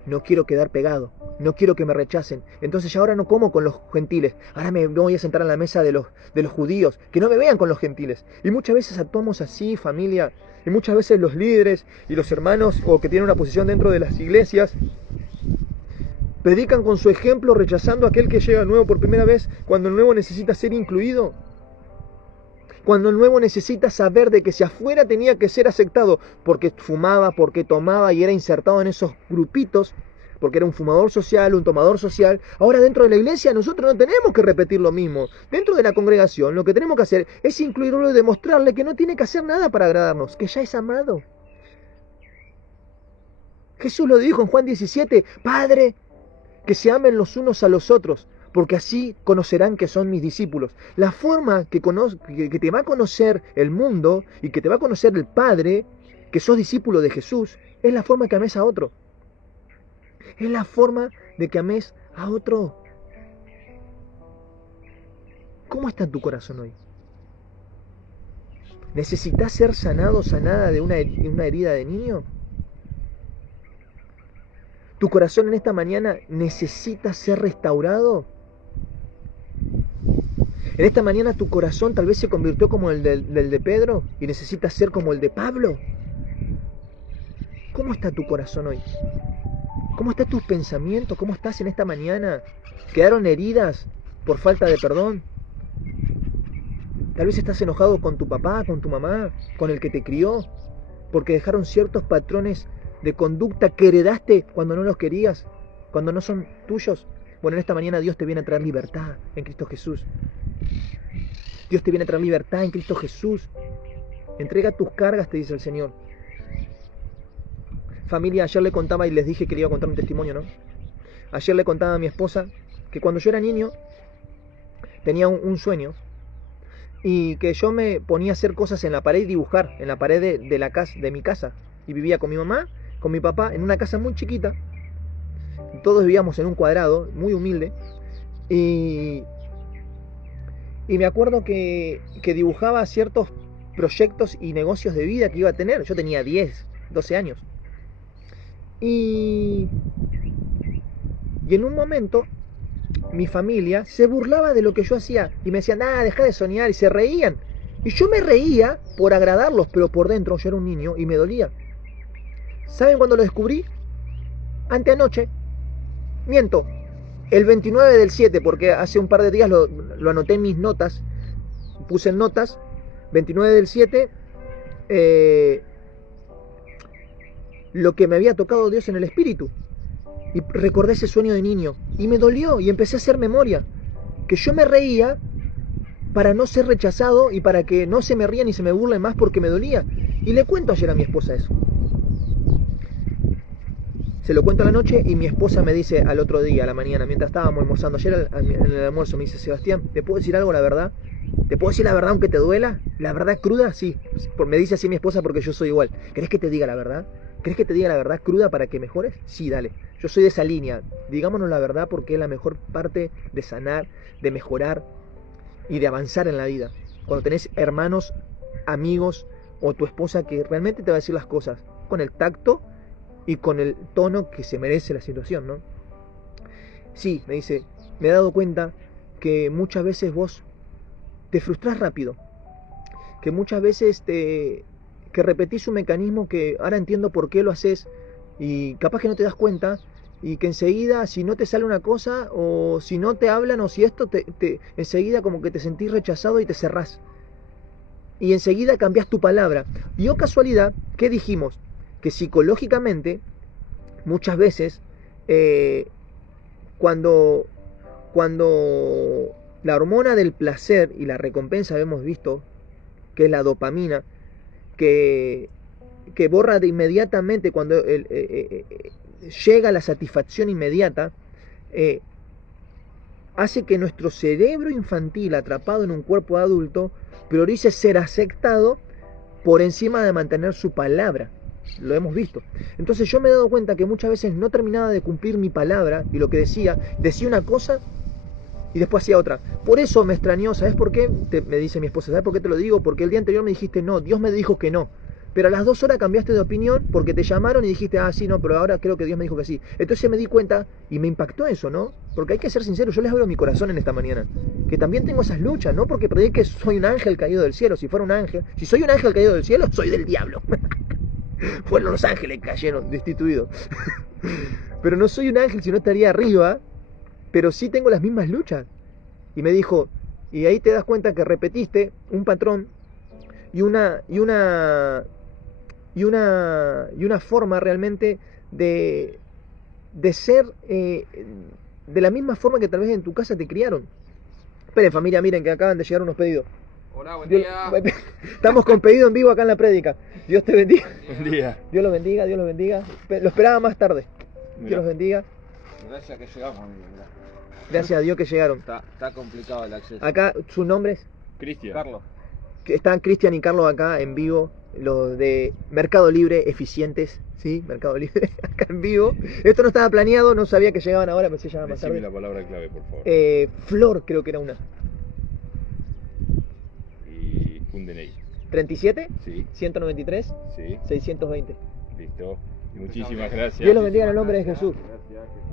no quiero quedar pegado, no quiero que me rechacen. Entonces ya ahora no como con los gentiles, ahora me voy a sentar a la mesa de los judíos, que no me vean con los gentiles. Y muchas veces actuamos así, familia, y muchas veces los líderes y los hermanos o que tienen una posición dentro de las iglesias Predican con su ejemplo rechazando a aquel que llega nuevo por primera vez cuando el nuevo necesita ser incluido. Cuando el nuevo necesita saber de que si afuera tenía que ser aceptado porque fumaba, porque tomaba y era insertado en esos grupitos, porque era un fumador social, un tomador social. Ahora dentro de la iglesia nosotros no tenemos que repetir lo mismo. Dentro de la congregación lo que tenemos que hacer es incluirlo y demostrarle que no tiene que hacer nada para agradarnos, que ya es amado. Jesús lo dijo en Juan 17, Padre, que se amen los unos a los otros, porque así conocerán que son mis discípulos. La forma que te va a conocer el mundo y que te va a conocer el Padre, que sos discípulo de Jesús, es la forma que ames a otro. Es la forma de que ames a otro. ¿Cómo está tu corazón hoy? ¿Necesitas ser sanado o sanada de una herida de niño? ¿Tu corazón en esta mañana necesita ser restaurado? En esta mañana tu corazón tal vez se convirtió como el del de Pedro y necesita ser como el de Pablo. ¿Cómo está tu corazón hoy? ¿Cómo están tus pensamientos? ¿Cómo estás en esta mañana? ¿Quedaron heridas por falta de perdón? Tal vez estás enojado con tu papá, con tu mamá, con el que te crió, porque dejaron ciertos patrones de conducta que heredaste cuando no los querías, cuando no son tuyos. Bueno, en esta mañana Dios te viene a traer libertad en Cristo Jesús. Dios te viene a traer libertad en Cristo Jesús. Entrega tus cargas, te dice el Señor. Familia, ayer le contaba y les dije que le iba a contar un testimonio, ¿no? Ayer le contaba a mi esposa que cuando yo era niño tenía un sueño y que yo me ponía a hacer cosas en la pared y dibujar en la pared de mi casa. Y vivía con mi mamá, con mi papá, en una casa muy chiquita. Todos vivíamos en un cuadrado, muy humilde. Y me acuerdo que dibujaba ciertos proyectos y negocios de vida que iba a tener. Yo tenía 10, 12 años. Y en un momento mi familia se burlaba de lo que yo hacía y me decían, deja de soñar, y se reían. Y yo me reía por agradarlos, pero por dentro yo era un niño y me dolía. ¿Saben cuándo lo descubrí? Anteanoche. Miento, el 29 del 7, porque hace un par de días lo anoté en mis notas, puse en notas, 29 del 7, lo que me había tocado Dios en el espíritu. Y recordé ese sueño de niño. Y me dolió y empecé a hacer memoria. Que yo me reía para no ser rechazado y para que no se me rían y se me burlen más porque me dolía. Y le cuento ayer a mi esposa eso. Se lo cuento a la noche y mi esposa me dice al otro día, a la mañana, mientras estábamos almorzando, ayer en el almuerzo, me dice, Sebastián, ¿te puedo decir algo, la verdad? ¿Te puedo decir la verdad aunque te duela? ¿La verdad cruda? Sí. Me dice así mi esposa porque yo soy igual. ¿Querés que te diga la verdad? ¿Crees que te diga la verdad cruda para que mejores? Sí, dale. Yo soy de esa línea. Digámonos la verdad porque es la mejor parte de sanar, de mejorar y de avanzar en la vida. Cuando tenés hermanos, amigos o tu esposa que realmente te va a decir las cosas con el tacto y con el tono que se merece la situación, ¿no? Sí, me dice, me he dado cuenta que muchas veces vos te frustrás rápido. Que muchas veces que repetís un mecanismo que ahora entiendo por qué lo haces y capaz que no te das cuenta y que enseguida si no te sale una cosa o si no te hablan o si esto enseguida como que te sentís rechazado y te cerrás y enseguida cambiás tu palabra. Y casualidad, ¿qué dijimos? Que psicológicamente muchas veces cuando la hormona del placer y la recompensa hemos visto que es la dopamina que borra de inmediatamente cuando llega la satisfacción inmediata, hace que nuestro cerebro infantil atrapado en un cuerpo adulto priorice ser aceptado por encima de mantener su palabra. Lo hemos visto. Entonces yo me he dado cuenta que muchas veces no terminaba de cumplir mi palabra y lo que decía una cosa y después hacía otra. Por eso me extrañó, ¿sabes por qué? Me dice mi esposa, ¿sabes por qué te lo digo? Porque el día anterior me dijiste no, Dios me dijo que no. Pero a las 2 horas cambiaste de opinión porque te llamaron y dijiste, sí, no, pero ahora creo que Dios me dijo que sí. Entonces me di cuenta y me impactó eso, ¿no? Porque hay que ser sincero, yo les hablo a mi corazón en esta mañana. Que también tengo esas luchas, ¿no? Porque prediqué que soy un ángel caído del cielo. Si fuera un ángel, si soy un ángel caído del cielo, soy del diablo. Fueron los ángeles que cayeron destituidos. pero no soy un ángel, si no estaría arriba, pero sí tengo las mismas luchas. Y me dijo, y ahí te das cuenta que repetiste un patrón y una forma realmente de ser de la misma forma que tal vez en tu casa te criaron. Esperen, familia, miren que acaban de llegar unos pedidos. Hola, buen día. Estamos con pedido en vivo acá en la prédica. Dios te bendiga. Buen día. Dios los bendiga, Dios los bendiga. Lo esperaba más tarde. Mira. Dios los bendiga. Gracias que llegamos, amigo. Mirá. Gracias a Dios que llegaron. Está complicado el acceso. Acá sus nombres. Cristian. Carlos. Están Cristian y Carlos acá en vivo. Los de Mercado Libre, eficientes. Sí, Mercado Libre, acá en vivo. Esto no estaba planeado, no sabía que llegaban ahora, pensé que llegaban más Decime tarde. la palabra clave, por favor. Flor creo que era una. Y un DNI. 37, Sí, 193, sí, 620. listo. Y muchísimas gracias. Dios los bendiga en el nombre de Jesús.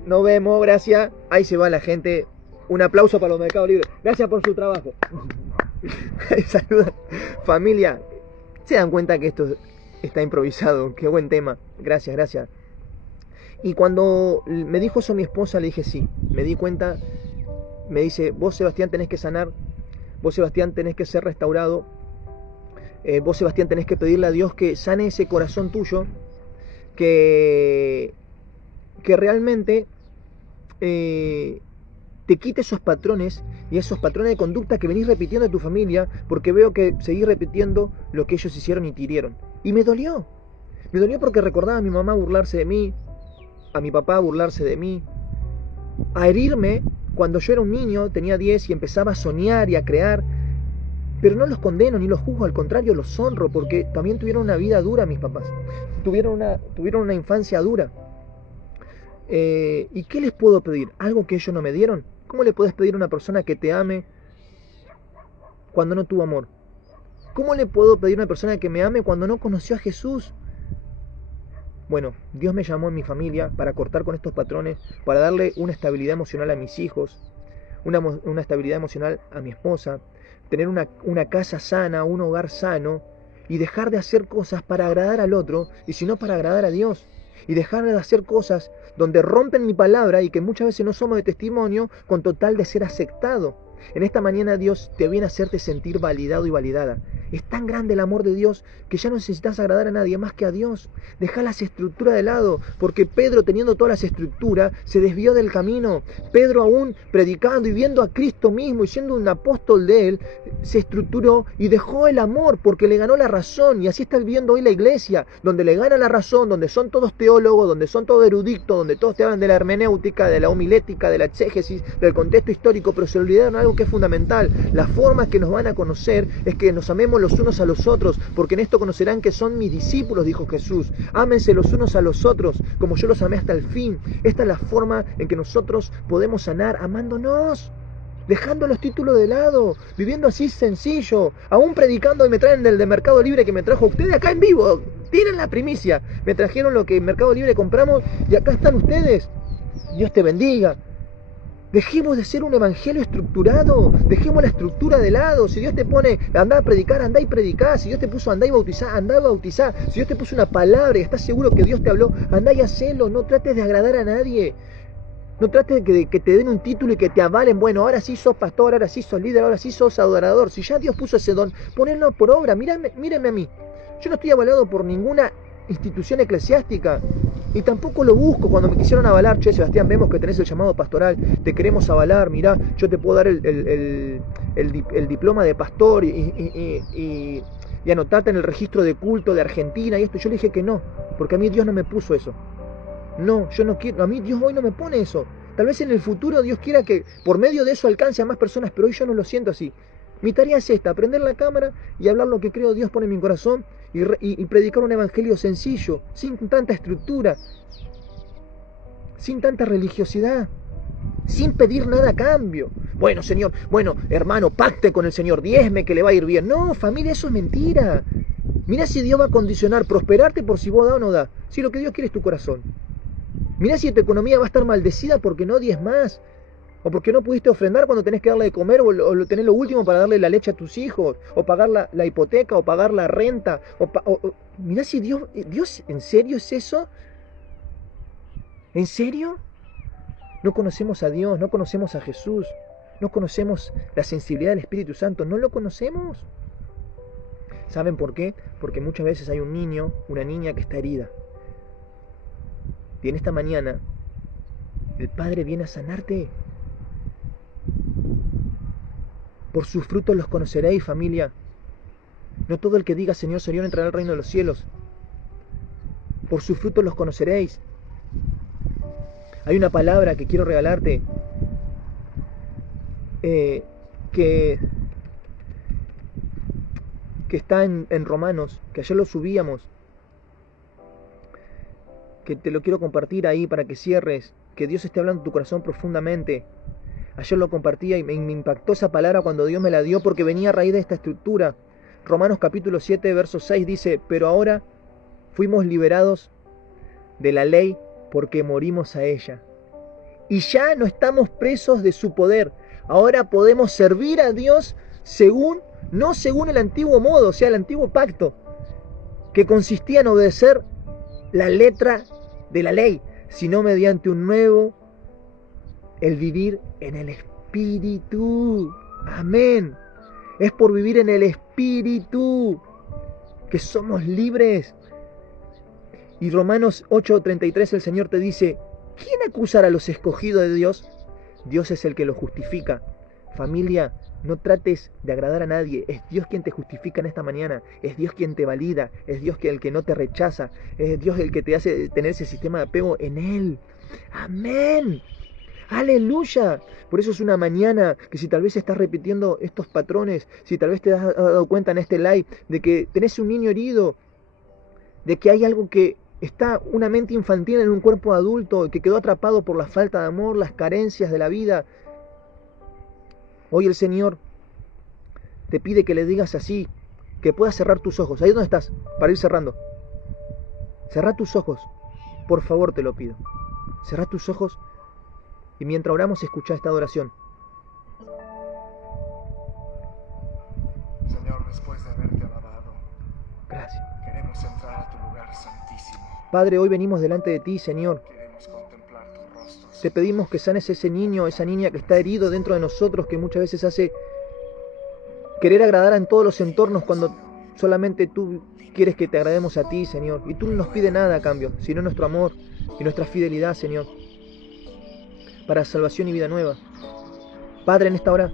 Nos vemos, gracias. Ahí se va la gente. Un aplauso para los Mercados Libres. Gracias por su trabajo. Saludos. Familia, se dan cuenta que esto está improvisado. Qué buen tema. Gracias, gracias. Y cuando me dijo eso mi esposa, le dije sí. Me di cuenta, me dice, vos Sebastián tenés que sanar. Vos Sebastián tenés que ser restaurado. Vos Sebastián tenés que pedirle a Dios que sane ese corazón tuyo. Que realmente te quite esos patrones y esos patrones de conducta que venís repitiendo de tu familia, porque veo que seguís repitiendo lo que ellos hicieron y te hirieron. Y me dolió porque recordaba a mi mamá burlarse de mí, a mi papá burlarse de mí, a herirme cuando yo era un niño, tenía 10 y empezaba a soñar y a crear. Pero no los condeno ni los juzgo, al contrario, los honro, porque también tuvieron una vida dura mis papás. Tuvieron una infancia dura. ¿Y qué les puedo pedir? ¿Algo que ellos no me dieron? ¿Cómo le puedes pedir a una persona que te ame cuando no tuvo amor? ¿Cómo le puedo pedir a una persona que me ame cuando no conoció a Jesús? Bueno, Dios me llamó en mi familia para cortar con estos patrones, para darle una estabilidad emocional a mis hijos, una estabilidad emocional a mi esposa, tener una casa sana, un hogar sano, y dejar de hacer cosas para agradar al otro, y sino para agradar a Dios, y dejar de hacer cosas donde rompen mi palabra y que muchas veces no somos de testimonio con total de ser aceptado. En esta mañana Dios te viene a hacerte sentir validado y validada. Es tan grande el amor de Dios que ya no necesitas agradar a nadie más que a Dios. Deja las estructuras de lado, porque Pedro, teniendo todas las estructuras, se desvió del camino. Pedro, aún predicando y viendo a Cristo mismo y siendo un apóstol de él, se estructuró y dejó el amor porque le ganó la razón. Y así está viviendo hoy la iglesia, donde le gana la razón, donde son todos teólogos, donde son todos eruditos, donde todos te hablan de la hermenéutica, de la homilética, de la exégesis, del contexto histórico, pero se olvidaron algo que es fundamental. La forma que nos van a conocer es que nos amemos los unos a los otros, porque en esto conocerán que son mis discípulos, dijo Jesús. Ámense los unos a los otros, como yo los amé hasta el fin. Esta es la forma en que nosotros podemos sanar, amándonos, dejando los títulos de lado, viviendo así sencillo, aún predicando. Y me traen del de Mercado Libre que me trajo ustedes acá en vivo. Tienen la primicia. Me trajeron lo que en Mercado Libre compramos y acá están ustedes. Dios te bendiga. Dejemos de ser un evangelio estructurado, dejemos la estructura de lado. Si Dios te pone, andá a predicar, andá y predicá. Si Dios te puso andá y bautizá, andá y bautizá. Si Dios te puso una palabra y estás seguro que Dios te habló, andá y hacelo. No trates de agradar a nadie. No trates de que te den un título y que te avalen. Bueno, ahora sí sos pastor, ahora sí sos líder, ahora sí sos adorador. Si ya Dios puso ese don, ponelo por obra. Mírenme a mí. Yo no estoy avalado por ninguna institución eclesiástica. Y tampoco lo busco. Cuando me quisieron avalar, che, Sebastián, vemos que tenés el llamado pastoral, te queremos avalar, mirá, yo te puedo dar el diploma de pastor y anotarte en el registro de culto de Argentina y esto. Yo le dije que no, porque a mí Dios no me puso eso. No, yo no quiero, a mí Dios hoy no me pone eso. Tal vez en el futuro Dios quiera que por medio de eso alcance a más personas, pero hoy yo no lo siento así. Mi tarea es esta, prender la cámara y hablar lo que creo Dios pone en mi corazón y predicar un evangelio sencillo, sin tanta estructura, sin tanta religiosidad, sin pedir nada a cambio. Bueno, Señor, bueno, hermano, pacte con el Señor, diezme que le va a ir bien. No, familia, eso es mentira. Mira si Dios va a condicionar prosperarte por si vos da o no da. Si lo que Dios quiere es tu corazón. Mira si tu economía va a estar maldecida porque no diez más. O porque no pudiste ofrendar cuando tenés que darle de comer, o tener lo último para darle la leche a tus hijos, o pagar la hipoteca, o pagar la renta. Mirá si Dios, ¿en serio es eso? ¿En serio? No conocemos a Dios, no conocemos a Jesús, no conocemos la sensibilidad del Espíritu Santo, no lo conocemos. ¿Saben por qué? Porque muchas veces hay un niño, una niña que está herida. Y en esta mañana, el Padre viene a sanarte. Por sus frutos los conoceréis, familia. No todo el que diga Señor, Señor entrará al reino de los cielos. Por sus frutos los conoceréis. Hay una palabra que quiero regalarte, que está en Romanos, que ayer lo subíamos, que te lo quiero compartir ahí para que cierres, que Dios esté hablando en tu corazón profundamente. Ayer lo compartía y me impactó esa palabra cuando Dios me la dio, porque venía a raíz de esta estructura. Romanos capítulo 7, verso 6 dice: pero ahora fuimos liberados de la ley porque morimos a ella. Y ya no estamos presos de su poder. Ahora podemos servir a Dios no según el antiguo modo, o sea, el antiguo pacto, que consistía en obedecer la letra de la ley, sino mediante un nuevo, el vivir en el Espíritu. Amén. Es por vivir en el Espíritu que somos libres. Y Romanos 8:33 el Señor te dice: ¿quién acusará a los escogidos de Dios? Dios es el que los justifica. Familia, no trates de agradar a nadie. Es Dios quien te justifica en esta mañana. Es Dios quien te valida. Es Dios el que no te rechaza. Es Dios el que te hace tener ese sistema de apego en Él. Amén. Aleluya. Por eso es una mañana que, si tal vez estás repitiendo estos patrones, si tal vez te has dado cuenta en este live de que tenés un niño herido, de que hay algo que está, una mente infantil en un cuerpo adulto, que quedó atrapado por la falta de amor, las carencias de la vida. Hoy el Señor te pide que le digas así, que puedas cerrar tus ojos. Ahí donde estás, para ir cerrando. Cerrá tus ojos, por favor, te lo pido. Cerrá tus ojos y mientras oramos, escuchá esta adoración. Señor, después de haberte alabado, Gracias. queremos entrar a tu lugar santísimo. Padre, hoy venimos delante de ti, Señor. Queremos contemplar tu rostro. Te pedimos que sanes ese niño, esa niña que está herido dentro de nosotros, que muchas veces hace querer agradar en todos los entornos cuando solamente tú quieres que te agrademos a ti, Señor. Y tú no nos pides nada a cambio, sino nuestro amor y nuestra fidelidad, Señor, para salvación y vida nueva. Padre, en esta hora,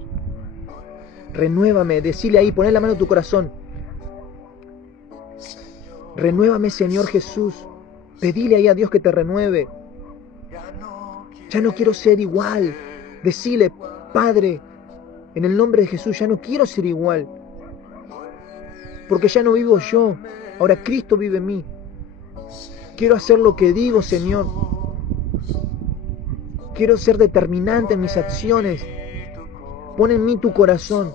renuévame, decile ahí, poné la mano en tu corazón. Renuévame, Señor Jesús. Pedile ahí a Dios que te renueve. Ya no quiero ser igual. Decile: Padre, en el nombre de Jesús, ya no quiero ser igual. Porque ya no vivo yo. Ahora Cristo vive en mí. Quiero hacer lo que digo, Señor. Quiero ser determinante en mis acciones. Pon en mí tu corazón.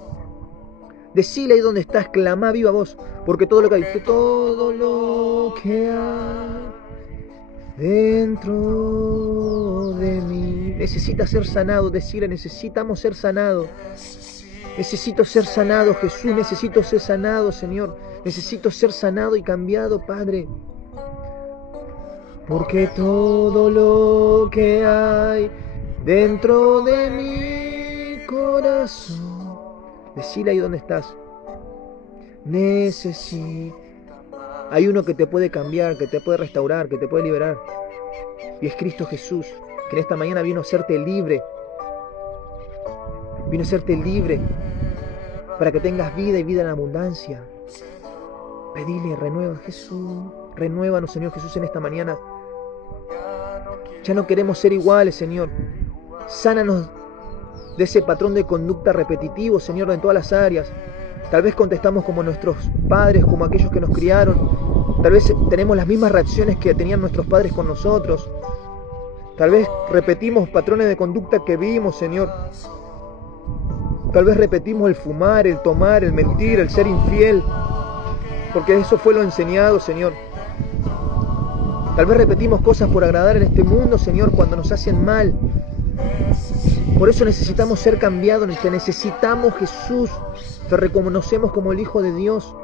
Decile ahí donde estás, clama viva voz. Porque todo lo que hay dentro de mí necesita ser sanado. Decirle: necesitamos ser sanados. Necesito ser sanado, Jesús. Necesito ser sanado, Señor. Necesito ser sanado y cambiado, Padre. Porque todo lo que hay dentro de mi corazón, decile ahí donde estás, necesito. Hay uno que te puede cambiar, que te puede restaurar, que te puede liberar. Y es Cristo Jesús, que en esta mañana vino a hacerte libre. Vino a hacerte libre para que tengas vida y vida en abundancia. Pedile: renueva, Jesús. Renuévanos, Señor Jesús, en esta mañana. Ya no queremos ser iguales, Señor. Sánanos de ese patrón de conducta repetitivo, Señor, en todas las áreas. Tal vez contestamos como nuestros padres, como aquellos que nos criaron. Tal vez tenemos las mismas reacciones que tenían nuestros padres con nosotros. Tal vez repetimos patrones de conducta que vimos, Señor. Tal vez repetimos el fumar, el tomar, el mentir, el ser infiel, porque eso fue lo enseñado, Señor. Tal vez repetimos cosas por agradar en este mundo, Señor, cuando nos hacen mal. Por eso necesitamos ser cambiados, te necesitamos, Jesús. Te reconocemos como el Hijo de Dios,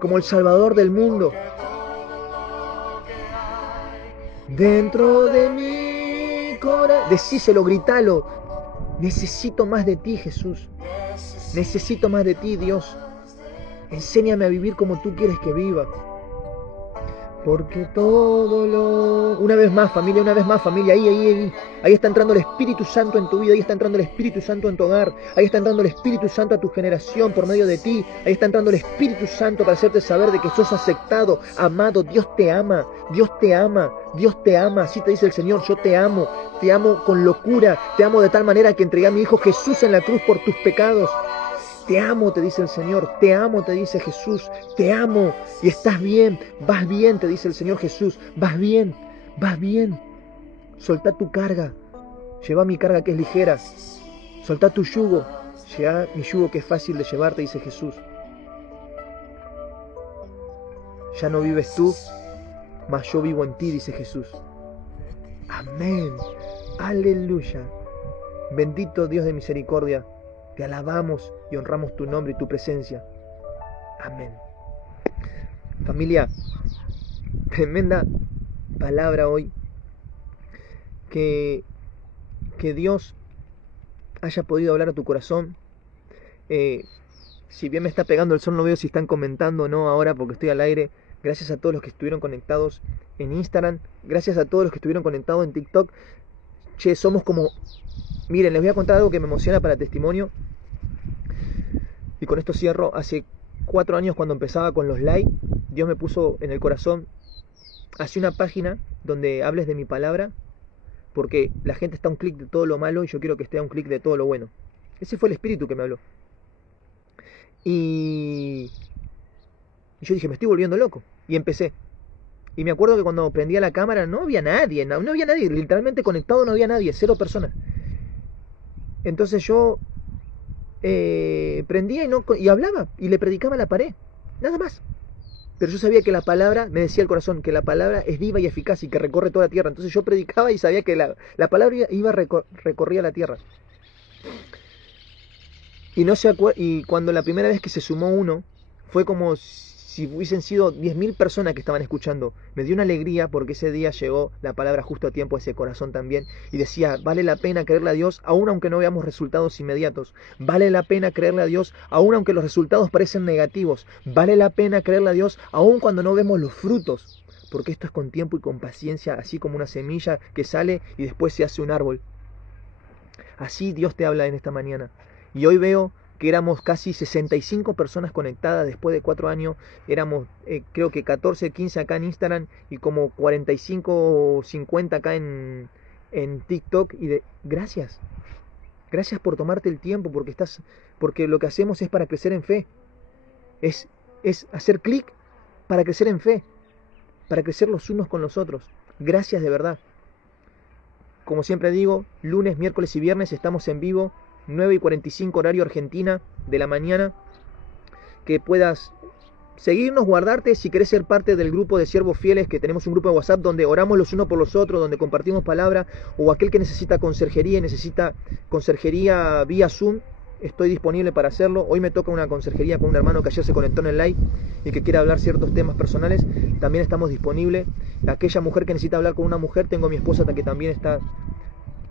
como el Salvador del mundo. dentro de mi corazón. Decíselo, gritalo. Necesito más de ti, Jesús. Necesito más de ti, Dios. Enséñame a vivir como tú quieres que viva. Porque todo lo... Una vez más, familia, ahí. Ahí está entrando el Espíritu Santo en tu vida, ahí está entrando el Espíritu Santo en tu hogar, ahí está entrando el Espíritu Santo a tu generación por medio de ti, ahí está entrando el Espíritu Santo para hacerte saber de que sos aceptado, amado. Dios te ama, Dios te ama, Dios te ama. Así te dice el Señor, yo te amo con locura, te amo de tal manera que entregué a mi Hijo Jesús en la cruz por tus pecados. Te amo, te dice el Señor, te amo, te dice Jesús, te amo y estás bien, vas bien, te dice el Señor Jesús, vas bien, vas bien. Soltá tu carga, lleva mi carga que es ligera, soltá tu yugo, lleva mi yugo que es fácil de llevar, te dice Jesús. Ya no vives tú, mas yo vivo en ti, dice Jesús. Amén, aleluya. Bendito Dios de misericordia. Te alabamos y honramos tu nombre y tu presencia. Amén. Familia, tremenda palabra hoy. Que Dios haya podido hablar a tu corazón. Si bien me está pegando el sol, no veo si están comentando o no ahora porque estoy al aire. Gracias a todos los que estuvieron conectados en Instagram. Gracias a todos los que estuvieron conectados en TikTok. Che, somos como... Miren, les voy a contar algo que me emociona para testimonio. Y con esto cierro. Hace 4 años cuando empezaba con los live, Dios me puso en el corazón, hace una página donde hables de mi palabra, porque la gente está a un clic de todo lo malo y yo quiero que esté a un clic de todo lo bueno. Ese fue el Espíritu que me habló. Y yo dije, me estoy volviendo loco. Y empecé. Y me acuerdo que cuando prendía la cámara no había nadie, no había nadie, literalmente conectado no había nadie, 0 personas. Entonces yo prendía y hablaba y le predicaba a la pared, nada más. Pero yo sabía que la palabra, me decía el corazón, que la palabra es viva y eficaz y que recorre toda la tierra. Entonces yo predicaba y sabía que la palabra recorría la tierra. Y cuando la primera vez que se sumó uno, fue como si hubiesen sido 10.000 personas que estaban escuchando. Me dio una alegría porque ese día llegó la palabra justo a tiempo a ese corazón también. Y decía, vale la pena creerle a Dios aun aunque no veamos resultados inmediatos. Vale la pena creerle a Dios aun aunque los resultados parecen negativos. Vale la pena creerle a Dios aun cuando no vemos los frutos. Porque esto es con tiempo y con paciencia, así como una semilla que sale y después se hace un árbol. Así Dios te habla en esta mañana. Y hoy veo que éramos casi 65 personas conectadas después de 4 años. Éramos creo que 14, 15 acá en Instagram y como 45 o 50 acá en TikTok. Gracias. Gracias por tomarte el tiempo, porque lo que hacemos es para crecer en fe. Es hacer clic para crecer en fe, para crecer los unos con los otros. Gracias de verdad. Como siempre digo, lunes, miércoles y viernes estamos en vivo, 9:45 horario Argentina de la mañana. Que puedas seguirnos, guardarte si querés ser parte del grupo de siervos fieles, que tenemos un grupo de WhatsApp donde oramos los unos por los otros, donde compartimos palabra, o aquel que necesita conserjería y necesita conserjería vía Zoom, estoy disponible para hacerlo. Hoy me toca una conserjería con un hermano que ayer se conectó en el live y que quiere hablar ciertos temas personales. También estamos disponibles. Aquella mujer que necesita hablar con una mujer, tengo a mi esposa que también está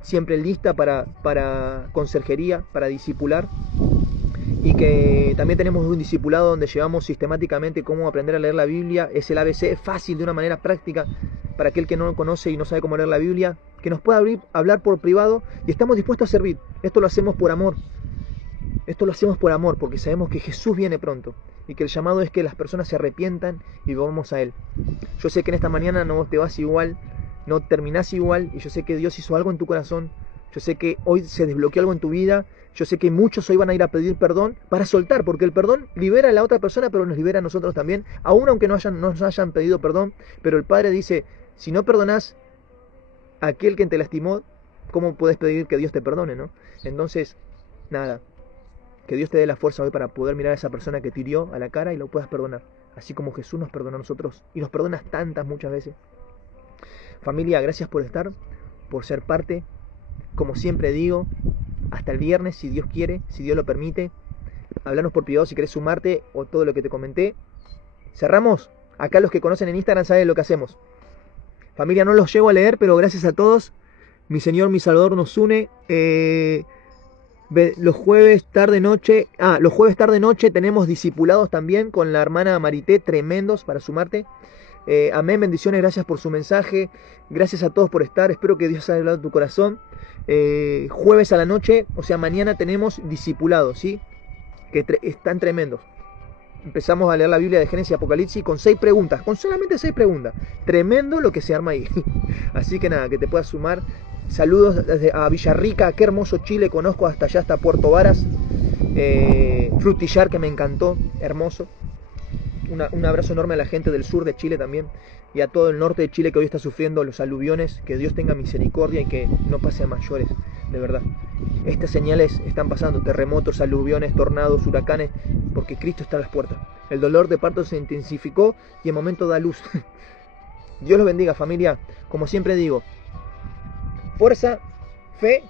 siempre lista para conserjería, para discipular. Y que también tenemos un discipulado donde llevamos sistemáticamente cómo aprender a leer la Biblia. Es el ABC, es fácil, de una manera práctica, para aquel que no conoce y no sabe cómo leer la Biblia, que nos pueda hablar por privado, y estamos dispuestos a servir. Esto lo hacemos por amor. Esto lo hacemos por amor, porque sabemos que Jesús viene pronto y que el llamado es que las personas se arrepientan y volvamos a Él. Yo sé que en esta mañana no te vas igual, no terminás igual, y yo sé que Dios hizo algo en tu corazón. Yo sé que hoy se desbloqueó algo en tu vida. Yo sé que muchos hoy van a ir a pedir perdón para soltar, porque el perdón libera a la otra persona, pero nos libera a nosotros también, aun aunque no nos hayan pedido perdón. Pero el Padre dice, si no perdonás a aquel que te lastimó, ¿cómo puedes pedir que Dios te perdone, no? Entonces, nada, que Dios te dé la fuerza hoy para poder mirar a esa persona que te hirió a la cara y lo puedas perdonar, así como Jesús nos perdonó a nosotros, y nos perdonas muchas veces. Familia, gracias por estar, por ser parte. Como siempre digo, hasta el viernes, si Dios quiere, si Dios lo permite. Hablanos por privado si querés sumarte o todo lo que te comenté. Cerramos. Acá los que conocen en Instagram saben lo que hacemos. Familia, no los llego a leer, pero gracias a todos. Mi Señor, mi Salvador nos une. Los jueves tarde noche. Los jueves tarde noche tenemos discipulados también con la hermana Marité, tremendos para sumarte. Amén, bendiciones, gracias por su mensaje. Gracias a todos por estar. Espero que Dios haya hablado en tu corazón. Jueves a la noche, o sea, mañana tenemos discipulados, ¿sí? Que están tremendos. Empezamos a leer la Biblia de Génesis y Apocalipsis con 6 preguntas, con solamente 6 preguntas. Tremendo lo que se arma ahí. Así que nada, que te puedas sumar. Saludos desde a Villarrica, qué hermoso Chile, conozco hasta allá, hasta Puerto Varas. Frutillar, que me encantó, hermoso. Un abrazo enorme a la gente del sur de Chile también. Y a todo el norte de Chile que hoy está sufriendo los aluviones. Que Dios tenga misericordia y que no pase a mayores, de verdad. Estas señales están pasando, terremotos, aluviones, tornados, huracanes, porque Cristo está a las puertas. El dolor de parto se intensificó y el momento da luz. Dios los bendiga, familia. Como siempre digo, fuerza, fe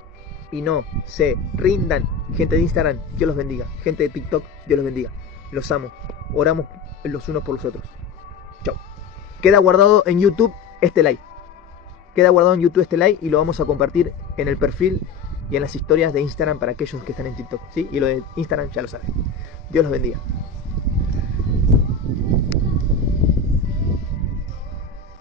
y no se rindan. Gente de Instagram, Dios los bendiga. Gente de TikTok, Dios los bendiga. Los amo. Oramos los unos por los otros. Chao. Queda guardado en YouTube este live. Queda guardado en YouTube este live y lo vamos a compartir en el perfil y en las historias de Instagram para aquellos que están en TikTok, ¿sí? Y lo de Instagram ya lo saben. Dios los bendiga.